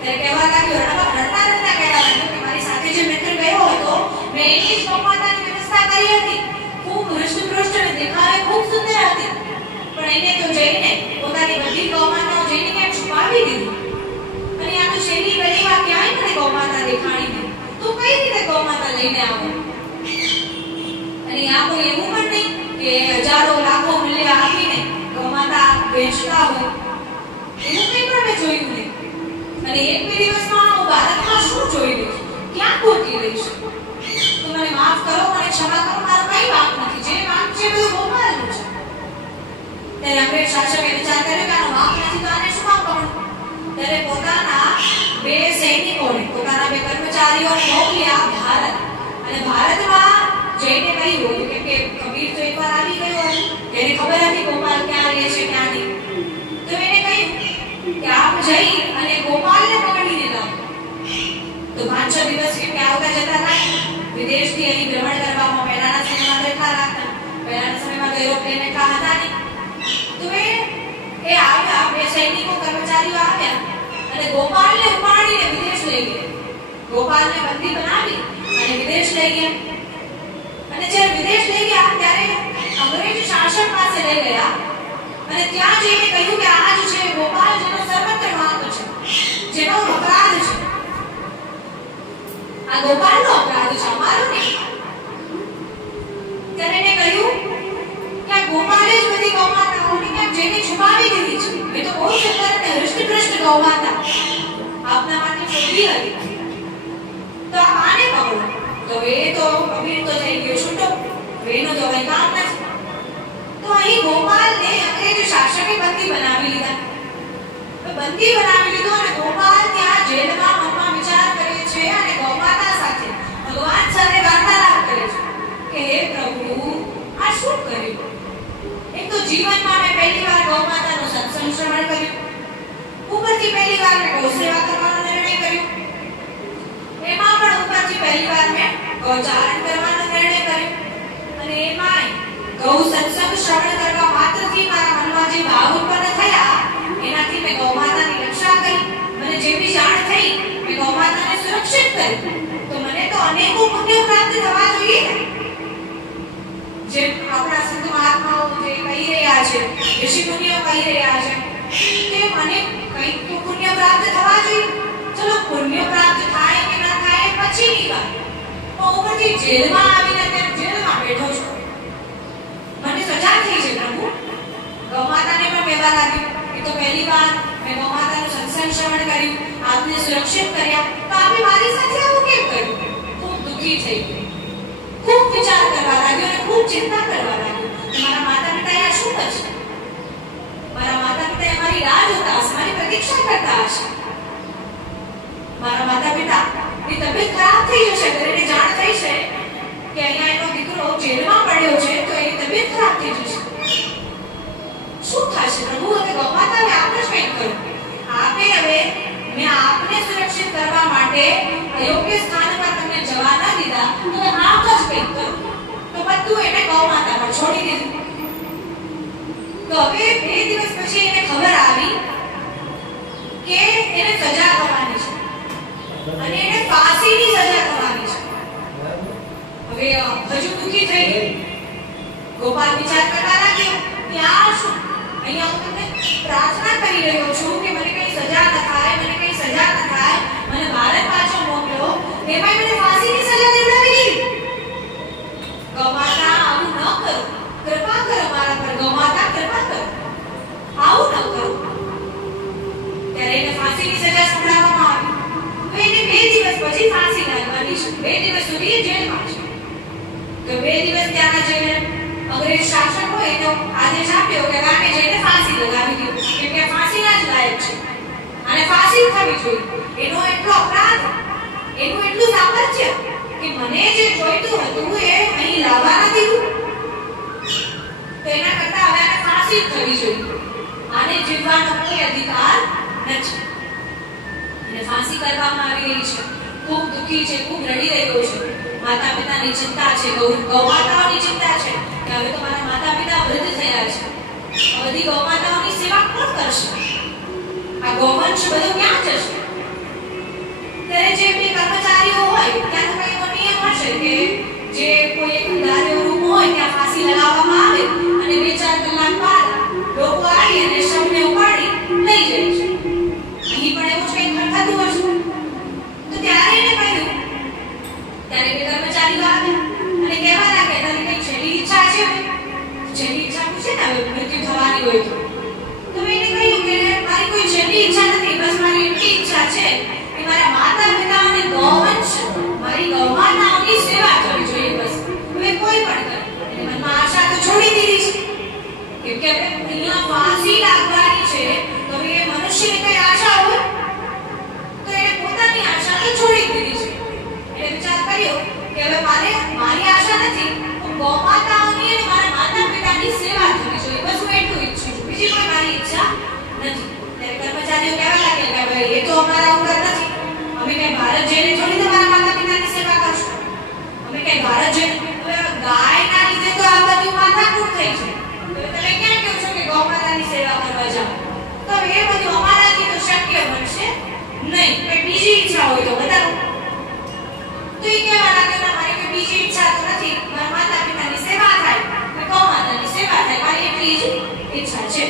ત્યારે કહેવા લાગ્યો, રડતા રડતા કહેવા લાગ્યો કે મારી સાથે જે મિત્ર ગયો હતો મેં એની જ ગૌમાતાની વ્યવસ્થા કરી હતી, ખૂબ હૃષ્ટપુષ્ટ અને દેખાવે ખૂબ સુંદર હતી, પણ એને તો જઈને પોતાની બધી ગૌમાતાઓ જઈને ક્યાંક છુપાવી દીધી અને આ તો શેરી ગલીમાં ક્યાંય મને ગૌમાતા દેખાણી નહીં. તું કઈ રીતે ગૌમાતા લઈને આવો? અને આ કોઈ એવું પણ નહીં કે હજારો લાખો મૂલ્ય આપીને ગૌમાતા વેચતા હોય, એવું કંઈ પણ મેં જોયું નહીં. અને એક બે દિવસમાં હું ભારતમાં શું જોઈ લઈશ, ક્યાં ખોટી લઈશ? તો મને માફ કરો, મને ક્ષમા કરો, મારો કઈ વાંક નથી, જે વાંક છે બધું ગોપાલનું છે. ત્યારે અંગ્રેજ શાસકે વિચાર કર્યો કે આનો વાંક નથી તો આને શું કામ પકડવું? ત્યારે પોતાના બે સૈનિકોને, પોતાના બે કર્મચારીઓને મોકલ્યા ભારત. અને ભારતમાં જઈને કહ્યું કેમ કે કબીર તો એકવાર આવી ગયો હતો, એને ખબર હતી ગોપાલ ક્યાં રહે છે ક્યાં નહીં. તો એને કહ્યું કે આપ જઈ અને ગોપાલને પકડીને લાવો. તો 5-6 દિવસ કેમ કે આવતા જતા થાય, વિદેશથી અહીં ભ્રમણ કરવામાં પહેલાના સમયમાં રહેતા રાખતા, પહેલાના સમયમાં તો એરોપ્લેન એટલા હતા નહીં. તો એ આવ્યા, બે સૈનિકો કર્મચારીઓ આવ્યા અને ગોપાલને ઉપાડીને વિદેશ લઈ ગયા. ગોપાલને બંદી બનાવી અને વિદેશ લઈ ગયા. અને જ્યારે વિદેશ લઈ ગયા ત્યારે અંગ્રેજ શાસક પાસે લઈ ગયા અને ત્યાં જઈને કહ્યું કે આ જ છે ગોપાલ જેનો સર્વત્ર વાંક છે, જેનો અપરાધ છે. આ ગોપાલનો અપરાધ છે, અમારો નહીં. ત્યારે એને કહ્યું કે આ ગોપાલે જ બધી ગૌમાતાઓને ક્યાંક જઈને છુપાવી દીધી છે. એ તો બહુ સુંદર અને હૃષ્ટપુષ્ટ ગૌમાતા આપના માટે શોધી હતી. તો આને પકડો. તો એ તો કબીર તો થઈ ગયો છૂટો, એનું તો કઈ કામ નથી. તો અહીં ગોપાલને અંગ્રેજ શાસકે બંદી બનાવી લીધા. બંદી બનાવી લીધો અને ગોપાલ ત્યાં જેલમાં મનમાં વિચાર કરે છે અને ગૌમાતા સાથે, ભગવાન સાથે વાર્તાલાપ કરે છે કે હે પ્રભુ, આ શું કર્યું? એક તો જીવનમાં મેં પહેલી વાર ગૌમાતાનું સત્સંગ શ્રવણ કર્યું, ઉપરથી પહેલી વાર મેં ગૌ સેવા કરવાનો નિર્ણય કર્યો, એમાં પણ ઉપરથી પહેલી વાર મેં ગૌચારણ કરવાનો નિર્ણય કર્યો, અને એમાંય ગૌ સત્સંગ શ્રવણ કરવા માત્રથી મારા મનમાં જે ભાવ ઉત્પન્ન થયા એનાથી મેં ગૌમાતાની રક્ષા કરી. મને જે બી જાણ થઈ મેં ગૌમાતાને સુરક્ષિત કરી. તો મને તો અનેકો પુણ્ય પ્રાપ્ત થવા જોઈએ ને. જે આપણા સંત મહાત્માઓ જે કહી રહ્યા છે, ઋષિ મુનિઓ કહી રહ્યા છે કે મને કંઈક તો પુણ્ય પ્રાપ્ત થવા જોઈએ. ચલો પુણ્ય પ્રાપ્ત થાય કે ના થાય પછીની વાત. તો ઉપરથી જેલમાં આવીને અત્યારે જેલમાં બેઠો છું, મને સજા થઈ છે પ્રભુ. ગૌમાતાને પણ કહેવા લાગ્યું કે તો પહેલી વાર મેં ગૌમાતાનું સત્સંગ શ્રવણ કર્યું, આપને સુરક્ષિત કર્યા, તો આપે મારી સાથે આવું કેમ કર્યું? ખૂબ દુઃખી થઈ ગઈ, ખૂબ વિચાર કરવા લાગ્યો અને ખૂબ ચિંતા કરવા લાગ્યો. મારા માતા પિતા આ શું કરશે? મારા માતા પિતા મારી રાહ જોતા હશે, મારી પ્રતીક્ષા કરતા હશે. મારા માતા પિતા ની તબિયત ખરાબ થઈ જશે, એને જાણ થઈ છે કે અહીંયા એનો દીકરો જેલમાં પડ્યો છે, તો એની તબિયત ખરાબ થઈ જશે. શું થશે પ્રભુ? હવે ગૌમાતા હવે આપણે જ કંઈક કરો. આપે હવે મેં આપને સુરક્ષિત કરવા માટે અયોગ્ય સ્થાન પર તમને જવા ના દીધા, તો આપ જ કંઈક કરો. તો બધું એને ગૌમાતા પર છોડી દીધું. તો હવે 2 દિવસ પછી એને ખબર આવી કે એને સજા થવાની છે અને એને ફાંસીની સજા થવાની છે. હવે હજુ દુઃખી થઈ ગઈ. ગોપાલ વિચાર કરવા લાગ્યો કે આ શું? અહીંયા હું તમને પ્રાર્થના કરી રહ્યો છું કે મને કઈ સજા ન થાય, મને કઈ સજા ન થાય, મને ભારત પાછો મોકલો, એમાં મને ફાંસીની સજા દેવડાવી દીધી. ગૌમાતા આવું ન કરો, કૃપા કરો મારા પર. ગૌમાતા કૃપા કરો, આવું ન કરો. ત્યારે એને ફાંસીની સજા સંભળાવવામાં આવી. એને 2 દિવસ પછી ફાંસી લાગવાની છે. 2 દિવસ સુધી એ જેલમાં છે. તો 2 દિવસ ત્યાંના જે અંગ્રેજ શાસક હોય એનો આદેશ આપ્યો કે આને જઈને ફાંસી લગાવી દો, કેમ કે ફાંસીના જ લાયક છે, અને ફાંસી થવી જોઈએ. એનો એટલો અપરાધ, એનું એટલું સામર્થ્ય કે મને જે જોઈતું હતું એ અહીં લાવવા ન દીધું. તો એના કરતા હવે આને ફાંસી થવી જોઈએ. આને જીવવાનો કોઈ અધિકાર નથી. એને ફાંસી કરવામાં આવી રહી છે. ખૂબ દુઃખી છે, ખૂબ રડી રહ્યો છે. માતા પિતાની ચિંતા છે, ગૌમાતાઓની ચિંતા છે કે હવે તો મારા માતા પિતા વૃદ્ધ થયા છે, બધી ગૌમાતાઓની સેવા કોણ કરશે? આ ગૌવંશ બધો ક્યાં જશે? ત્યારે જે બે કર્મચારીઓ હોય ત્યાંનો કઈ એવો નિયમ હશે કે જે કોઈ એક અંધારો રૂમ હોય ત્યાં ફાંસી લગાવવામાં આવે અને 2-4 કલાક બાદ લોકો આવી અને શવને ઉપાડી લઈ જાય છે. અહીં પણ એવું જ કંઈક થતું હશે. તો ત્યારે એને કહ્યું, ત્યારે બે કર્મચારીઓ આવ્યા અને કહેવા લાગ્યા તારી કઈ છેલ્લી ઈચ્છા છે? છેલ્લી ઈચ્છા પૂછે ને, હવે મૃત્યુ થવાની હોય તો એને કહ્યું કે મારી કોઈ છેલ્લી ઈચ્છા નથી, બસ મારી એટલી ઈચ્છા ત્યારે કર્મચારીઓ કહેવા લાગે કે ભાઈ એ તો અમારા ઉપર નથી, અમે કઈ ભારત જઈને થોડી તમારા માતા પિતાની સેવા કરશું, અમે કઈ ભારત જઈને ગાયના લીધે તો આ બધું માથાકૂટ થઈ છે, તો તમે કેમ કહો છો કે ગૌ માતાની સેવા કરવા જાઓ? તો એ બધું અમારાથી તો શક્ય બનશે નહીં, કઈ બીજી ઈચ્છા હોય તો બતાવો. તો એ કહેવા લાગે કે મારી કઈ બીજી ઈચ્છા તો નથી, મારા માતા પિતાની સેવા થાય, ગૌ માતાની સેવા થાય, મારી એટલી જ ઈચ્છા છે.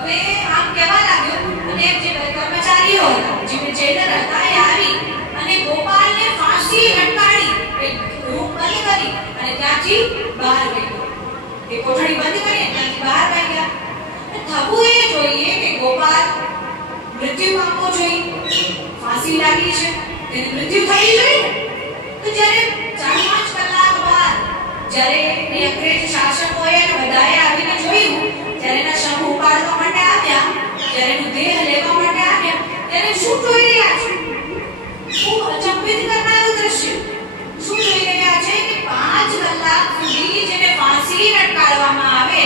હવે આમ કહેવા લાગ્યો અને જે કર્મચારીઓ હતા, જે જેલર હતા, એ આવી અને ગોપાલને ફાંસી લટકાડી એક રૂમ બંધ કરી અને ત્યાંથી બહાર ગયો. એ કોઠડી બંધ કરી ત્યાંથી બહાર ગયા. થવું એ જોઈએ કે ગોપાલ મૃત્યુ પામવો જોઈએ, ફાંસી લાગી છે, તેની મૃત્યુ થવી જોઈએ. તો જ્યારે 4-5 કલાક બાદ જ્યારે એ અંગ્રેજ શાસકોએ અને બધાએ આવીને જોયું, જ્યારે એના શવ ઉપાડવા માટે આવ્યા, જ્યારે એનો દેહ લેવા માટે આવ્યા, ત્યારે શું જોઈ રહ્યા છે? ખૂબ અચંબિત કરનારું દ્રશ્ય. શું જોઈ રહ્યા છે કે 5 કલાક સુધી જેને ફાંસી લટકાડવામાં આવે,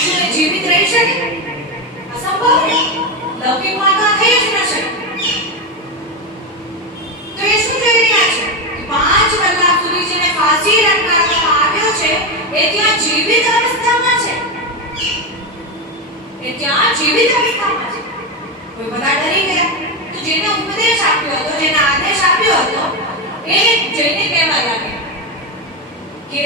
શું એ જીવિત રહી શકે? અસંભવ છે. લૌકિકમાં તો થઈ જ ન શકે. તો એ શું જોઈ રહ્યા છે કે 5 કલાક સુધી જેને ફાંસી લટકાડવામાં આવ્યો છે, એ ત્યાં જીવિત અવસ્થામાં છે. એ ત્યાં જીવિત અવસ્થામાં છે. કોઈ બધા ડરી ગયા. તો જેને ઉપદેશ આપ્યો હતો, જેને આદેશ આપ્યો હતો, એ જઈને કહેવા લાગે કે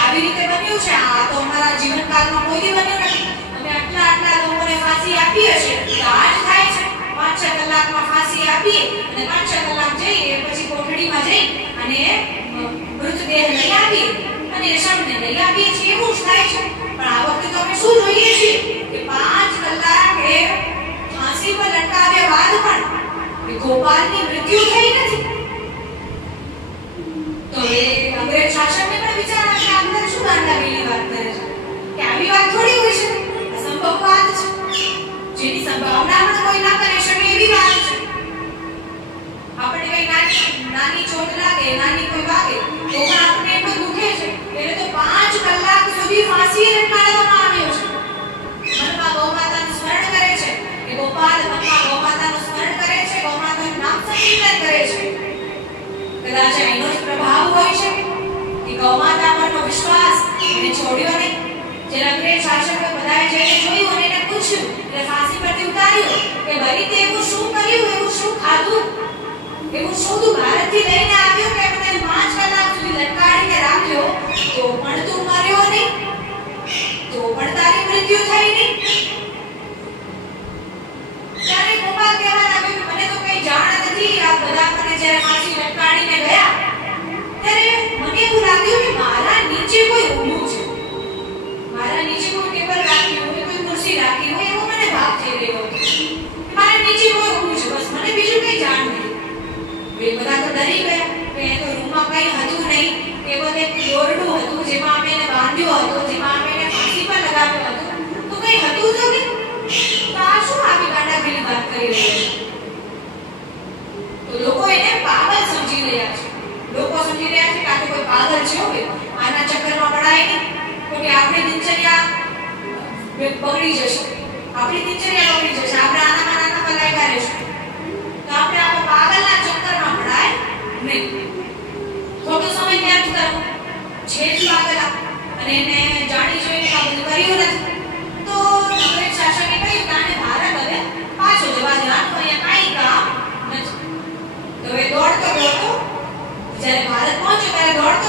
આવી રીતે બન્યું છે, આ તો અમારા જીવનકાળમાં કોઈ દી બન્યું નથી. અમે આટલા લોકોને ફાંસી આપી હશે, આ જ થાય છે. 5-6 કલાકમાં ફાંસી આપીએ અને 5-6 કલાક જઈએ, પછી કોઠડીમાં જઈ અને મૃતદેહ લઈ આવીએ અને શવને લઈ આવીએ છીએ, એવું જ થાય છે. પણ આ વખતે તો અમે શું જોઈએ છીએ કે 5 કલાક એ ફાંસી પર લટકાવ્યા બાદ પણ ગોપાલની મૃત્યુ થઈ નથી. તો એ અંગ્રેજ શાસકને પણ વિચાર આવે કે અંદર શું ગાંડાગીરી વાત કરે છે, કે આવી વાત થોડી હોય છે, અસંભવ વાત છે, જેની સંભાવના પણ કોઈ ના કરી શકે એવી વાત છે. આપણે કઈ નાની ચોટ લાગે, નાની કોઈ વાગે તો પણ આપણને એટલું દુખે છે. એટલે તો 5 કલાક સુધી ફાંસી લટકાડવામાં આવ્યો છે. મનમાં ગૌ માતાનું સ્મરણ કરે છે કે ગોપાલ મનમાં ગૌ માતાનું સ્મરણ કરે છે, ગૌ માતાનું નામ સંકીર્તન કરે છે. કદાચ એનો જ પ્રભાવ હોય છે કે ગૌ માતા પરનો વિશ્વાસ એને છોડ્યો નહીં. જે અંગ્રેજ શાસકોએ બધાએ જઈને જોયું અને એને પૂછ્યું, એટલે ફાંસી પરથી ઉતાર્યું કે ભાઈ તે એવું શું કર્યું, એવું શું ખાધું, એવું શું તું ભારતથી લઈને આવ્યો કે મને 5 કલાક સુધી લટકાડીને રાખ્યો, તો પણ તું મર્યો નહીં, તો પણ તારી મૃત્યુ થઈ નહીં? ત્યારે ગોપાલ કહેવા લાગ્યો કે મને તો કઈ જાણ નથી. આ બધા મને જ્યારે ફાંસી લટકાડીને ગયા ત્યારે મને એવું લાગ્યું કે મારા નીચે કોઈ ઊભું છે, મારા નીચે કોઈ ટેબલ રાખ્યું હોય, કોઈ ખુરશી રાખી હોય, એવો મને ભાવ થઈ રહ્યો હતો. મારા નીચે કોઈ ઊભું છે, બસ મને બીજું કઈ જાણ નથી. એ બધા તો ડરી ગયા કે એ તો રૂમમાં કઈ હતું નહીં. એ બધે દોરડું હતું જેમાં અમે એને બાંધ્યો હતો, જેમાં અમે એને ફાંસી પર લગાવ્યો હતો, તો કઈ હતું તો નહીં. તો આ શું આવી ગાંડાગીરી વાત કરી રહ્યા છે? તો લોકો એને પાગલ સમજી રહ્યા છે. લોકો સમજી રહ્યા છે કે આ તો કોઈ પાગલ છે, હવે આના ચક્કરમાં પડાય નહીં, તો કે આપણી દિનચર્યા બગડી જશે, આપણી દિનચર્યા બગડી જશે, આપણે આનામાં નાના પલાયકા રહેશું. તો આપણે આ પાગલના ચક્કરમાં પડાય નહીં. ખોટો સમય વ્યર્થ કરવો છે જ પાગલ, અને એને જાણી જોઈને આ બધું કર્યું નથી. તો અંગ્રેજ શાસકે કહ્યું કે આને ભારત હવે પાછો જવા દેવાનું, અહીંયા કાંઈ કામ નથી. તો એ દોડતો જ્યારે ભારત પહોંચ્યો ત્યારે દોડતો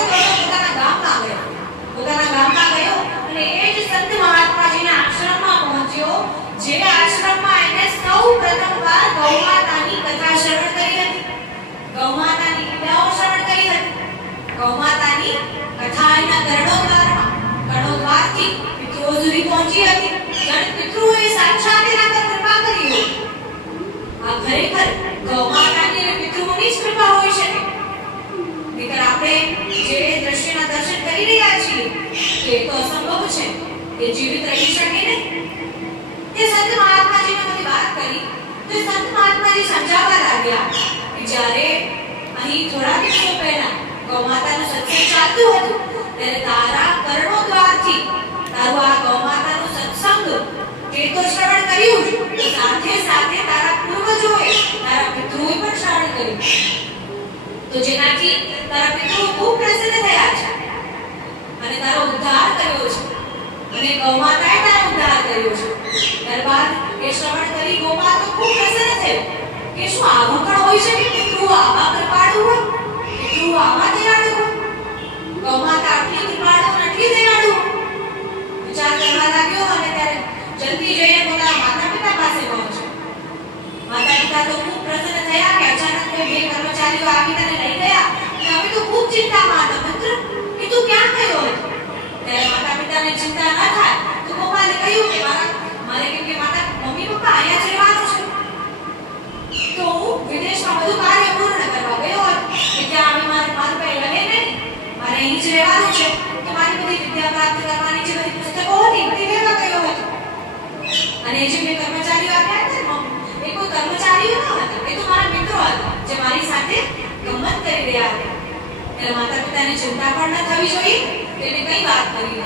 પોતાના ગામમાં ગયો અને એ જ સંત મહાત્માજીના આશ્રમમાં પહોંચ્યો, જે આશ્રમમાં એને સૌ પ્રથમવાર ગૌ માતાની કથા શ્રવણ કરી હતી, ગૌ માતાની લીલાઓ શ્રવણ કરી હતી. ગૌ માતાની કથા એના કર્ણોદ્વારથી પિતૃઓ સુધી પહોંચી હતી. જાણે પિતૃઓએ સાક્ષાત એના પર કૃપા કરી હોય. આ ખરેખર ગૌ માતાની અને પિતૃઓની જ કૃપા હોઈ શકે. નહીંતર આપણે જે દ્રશ્યના દર્શન કરી રહ્યા છીએ તે તો અસંભવ છે, એ જીવિત રહી શકે નહીં. તે સંત મહાત્માજીને બધી વાત કરી તો સંત મહાત્માજી સમજાવવા લાગ્યા કે જ્યારે અહીં થોડા દિવસો પહેલા ગૌ માતાનું સત્સંગ ચાલતું હતું ત્યારે તારા કર્ણોદ્વારથી તારું આ ગૌ માતાનું સત્સંગ તે તે તો શ્રવણ કર્યું જ, તો સાથે સાથે તારા પૂર્વજોએ તારા પિતૃઓએ પણ શ્રવણ કર્યું, તો જેનાથી તારા પિતૃઓ ખૂબ પ્રસન્ન થયા છે અને તારો ઉદ્ધાર કર્યો છે અને ગૌમાતાએ તારો ઉદ્ધાર કર્યો છે. ત્યારબાદ એ શ્રવણ કરી ગોપાલ તો ખૂબ પ્રસન્ન થયો કે શું આવું પણ હોય છે કે પિતૃઓ આવા કૃપાળુ હોય, પિતૃઓ આવા દયાળુ હોય, ગૌમાતા આટલી કૃપાળુ અને આટલી દયાળુ હોય. વિચાર કરવા લાગ્યો અને ત્યારે જલ્દી જઈને પોતાના માતા પિતા પાસે પહોંચ્યો. માતા પિતા તો ખૂબ પ્રસન્ન થયા કે અચાનક કોઈ બે કર્મચારીઓ આવી તને લઈ ગયા અને હવે તો ખૂબ ચિંતામાં હતા. પુત્ર, કે તું ક્યાં ગયો હતો? ત્યારે માતા પિતાને ચિંતા ન થાય તો ગોપાલે કહ્યું કે મારે કેમ કે માતા મમ્મી પપ્પા અહીંયા જ રહેવાનું છે, તો હું વિદેશમાં બધું કાર્ય પૂર્ણ કરવા ગયો હતો કે ત્યાં હવે મારું કઈ રહે નહીં, મારે અહીં જ રહેવાનું છે. તો મારી બધી વિદ્યા પ્રાપ્ત કરવાની જે બધી પુસ્તકો હતી બધી લેવા ગયો હતો. અને જે બે કર્મચારીઓ આવ્યા હતા એ કોઈ કર્મચારીઓ ન હતા, એ તો મારા મિત્રો હતા જે મારી સાથે ગમત કરી રહ્યા હતા. એટલે માતા પિતાને ચિંતા પણ ન થવી જોઈએ, તેને કઈ વાત કરી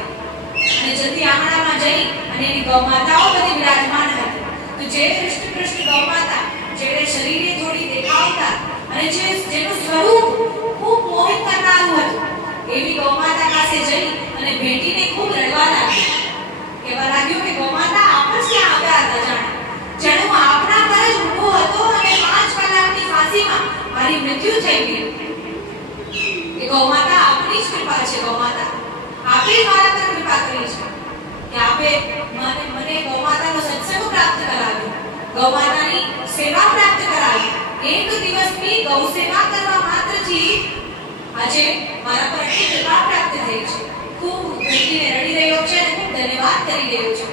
અને જલ્દી આંગણામાં જઈ અને એની ગૌમાતાઓ બધી વિરાજમાન હતી. તો જે હૃષ્ટ ગૌમાતા જેને શરીરે થોડી દેખાવતા અને જેનું સ્વરૂપ ખૂબ મોહિત કરનારું હતું, એવી ગૌમાતા પાસે જઈ અને ભેટીને ખૂબ રડવા લાગી. કહેવા લાગ્યો કે ગૌમાતા આપ જ ક્યાં આવ્યા હતા? જાણે હું આપણા પર જ ઊભો હતો અને 5 કલાકની ફાંસીમાં મારી મૃત્યુ થઈ ગઈ. કે ગૌમાતા આપની જ કૃપા છે. ગૌમાતા આપે જ મારા પર કૃપા કરી છે કે આપે મને ગૌમાતાનો સત્સંગ પ્રાપ્ત કરાવ્યો, ગૌમાતાની સેવા પ્રાપ્ત કરાવી. એક દિવસની ગૌ સેવા કરવા માત્રથી આજે મારા પર આટલી કૃપા પ્રાપ્ત થઈ છે. ખૂબ ભેટીને રડી રહ્યો છે અને ખૂબ ધન્યવાદ કરી રહ્યો છે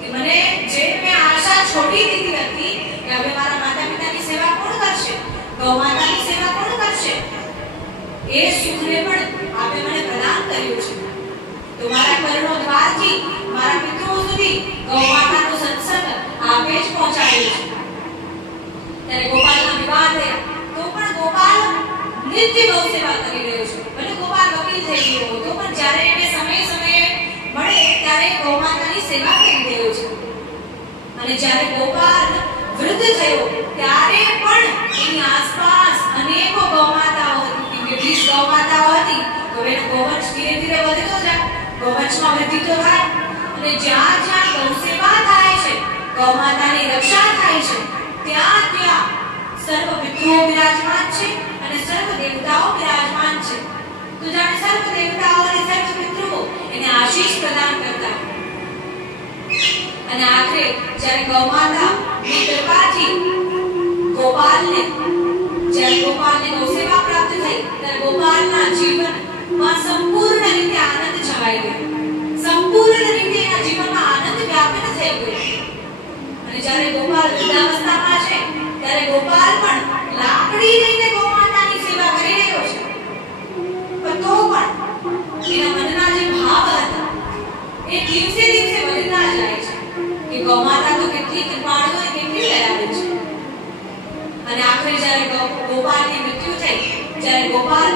કે મને જે મેં આશા છોડી દીધી હતી કે હવે મારા માતા પિતાની સેવા કોણ કરશે, ગૌમાતાની સેવા કોણ કરશે, એ સુખને પણ આપે મને પ્રદાન કર્યું છે. તો મારા કર્ણોદ્વારથી મારા પિતૃઓ સુધી ગૌમાતાનો સત્સંગ આપે જ પહોંચાડ્યો છે. ત્યારે ગોપાલના વિવાહ થયા તો પણ ગોપાલ નિત્ય ગૌ સેવા કરી રહ્યો છે. ભલે ગોપાલ વકીલ થઈ ગયો હતો પણ જ્યારે એને સમયે મળે ત્યારે ગૌમાતાની સેવા કરી રહ્યો છે. અને જ્યારે ગોપાલ વૃદ્ધ થયો ત્યારે પણ એની આસપાસ અનેકો ગૌમાતાઓ હતી, કે 20 ગૌમાતાઓ હતી. તો એનો ગૌવંશ ધીરે ધીરે વધતો જાય, ગૌવંશમાં વૃદ્ધિ તો થાય અને જ્યાં જ્યાં ગૌ સેવા થાય છે, ગૌમાતાની રક્ષા થાય છે, ત્યાં ત્યાં સર્વ પિતૃઓ વિરાજમાન છે અને સર્વ દેવતાઓ વિરાજમાન છે. તો જાણે સર્વ દેવતાઓ અને સર્વ પિતૃઓ એને આશીષ પ્રદાન કરતા. અને આખરે જ્યારે ગૌમાતાની કૃપાથી ગોપાલને ગૌ સેવા પ્રાપ્ત થઈ ત્યારે ગોપાલના જીવનમાં સંપૂર્ણ રીતે આનંદ છવાઈ ગયો, સંપૂર્ણ રીતે એના જીવનમાં આનંદ વ્યાપિત થઈ ગયો. અને જ્યારે ગોપાલ વૃદ્ધાવસ્થામાં છે ત્યારે ગોપાલ પણ લાકડી લઈને ગૌમાતાની સેવા કરી રહ્યો છે. પણ તો પણ એના મનના જે ભાવ હતા એ દિવસે દિવસે વધતા જાય છે કે ગૌમાતા તો કેટલી કૃપાળુ અને કેટલી દયાળુ છે. અને આખરે જ્યારે ગોપાલની મૃત્યુ થઈ, જ્યારે ગોપાલ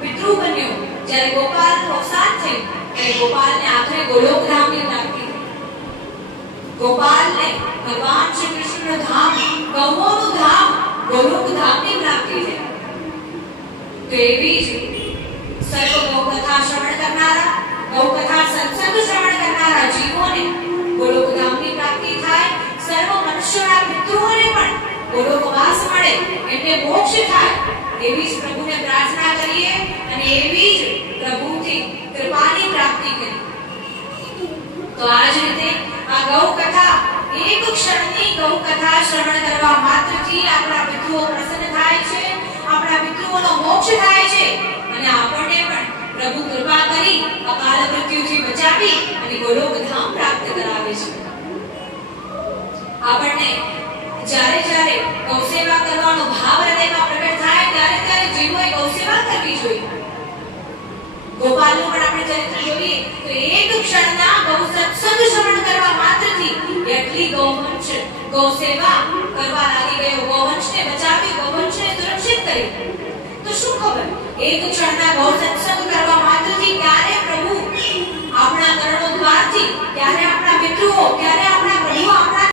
પિતૃ બન્યો, જ્યારે ગોપાલનું અવસાન થયું ત્યારે ગોપાલને આખરે ગોલોકધામની પ્રાપ્તિ થઈ. ગોપાલને ભગવાન શ્રી કૃષ્ણનું ધામ, ગૌઓનું ધામ, ગોલોકધામની પ્રાપ્તિ થઈ. તો એવી જ સર્વ ગૌકથા શ્રવણ કરનારા, ગૌકથા સત્સંગ શ્રવણ કરનારા જીવોને ગોલોકધામની પ્રાપ્તિ થાય, સર્વ મનુષ્યોના પિતૃઓને પણ ગોલોકવાસ મળે, એટલે મોક્ષ થાય. એવી જ પ્રભુને પ્રાર્થના કરીએ અને એવી જ પ્રભુથી કૃપાની પ્રાપ્તિ કરીએ. તો આ જ રીતે આ ગૌ કથા, એક ક્ષણની ગૌ કથા શ્રવણ કરવા માત્રથી આપણા પિતૃઓ પ્રસન્ન થાય છે, આપણા પિતૃઓનો મોક્ષ થાય છે અને આપણને પણ પ્રભુ કૃપા કરી અકાલ મૃત્યુથી બચાવી અને ગોલોકધામ પ્રાપ્ત કરાવે છે. આપણને જ્યારે જ્યારે ગૌ સેવા કરવાનો ભાવ હૃદયમાં પ્રગટ થાય ત્યારે ત્યારે જીવોએ ગૌ સેવા કરવી જોઈએ. ગોપાલનું પણ આપણે ચરિત્ર જોઈએ તો એક ક્ષણના ગૌ સત્સંગ શ્રવણ કરવા માત્રથી એટલી ગૌ સેવા કરવા લાગી ગયો, ગૌવંશને બચાવ્યો, ગૌવંશને સુરક્ષિત કર્યું. તો શું ખબર એક ક્ષણના ગૌ સત્સંગ કરવા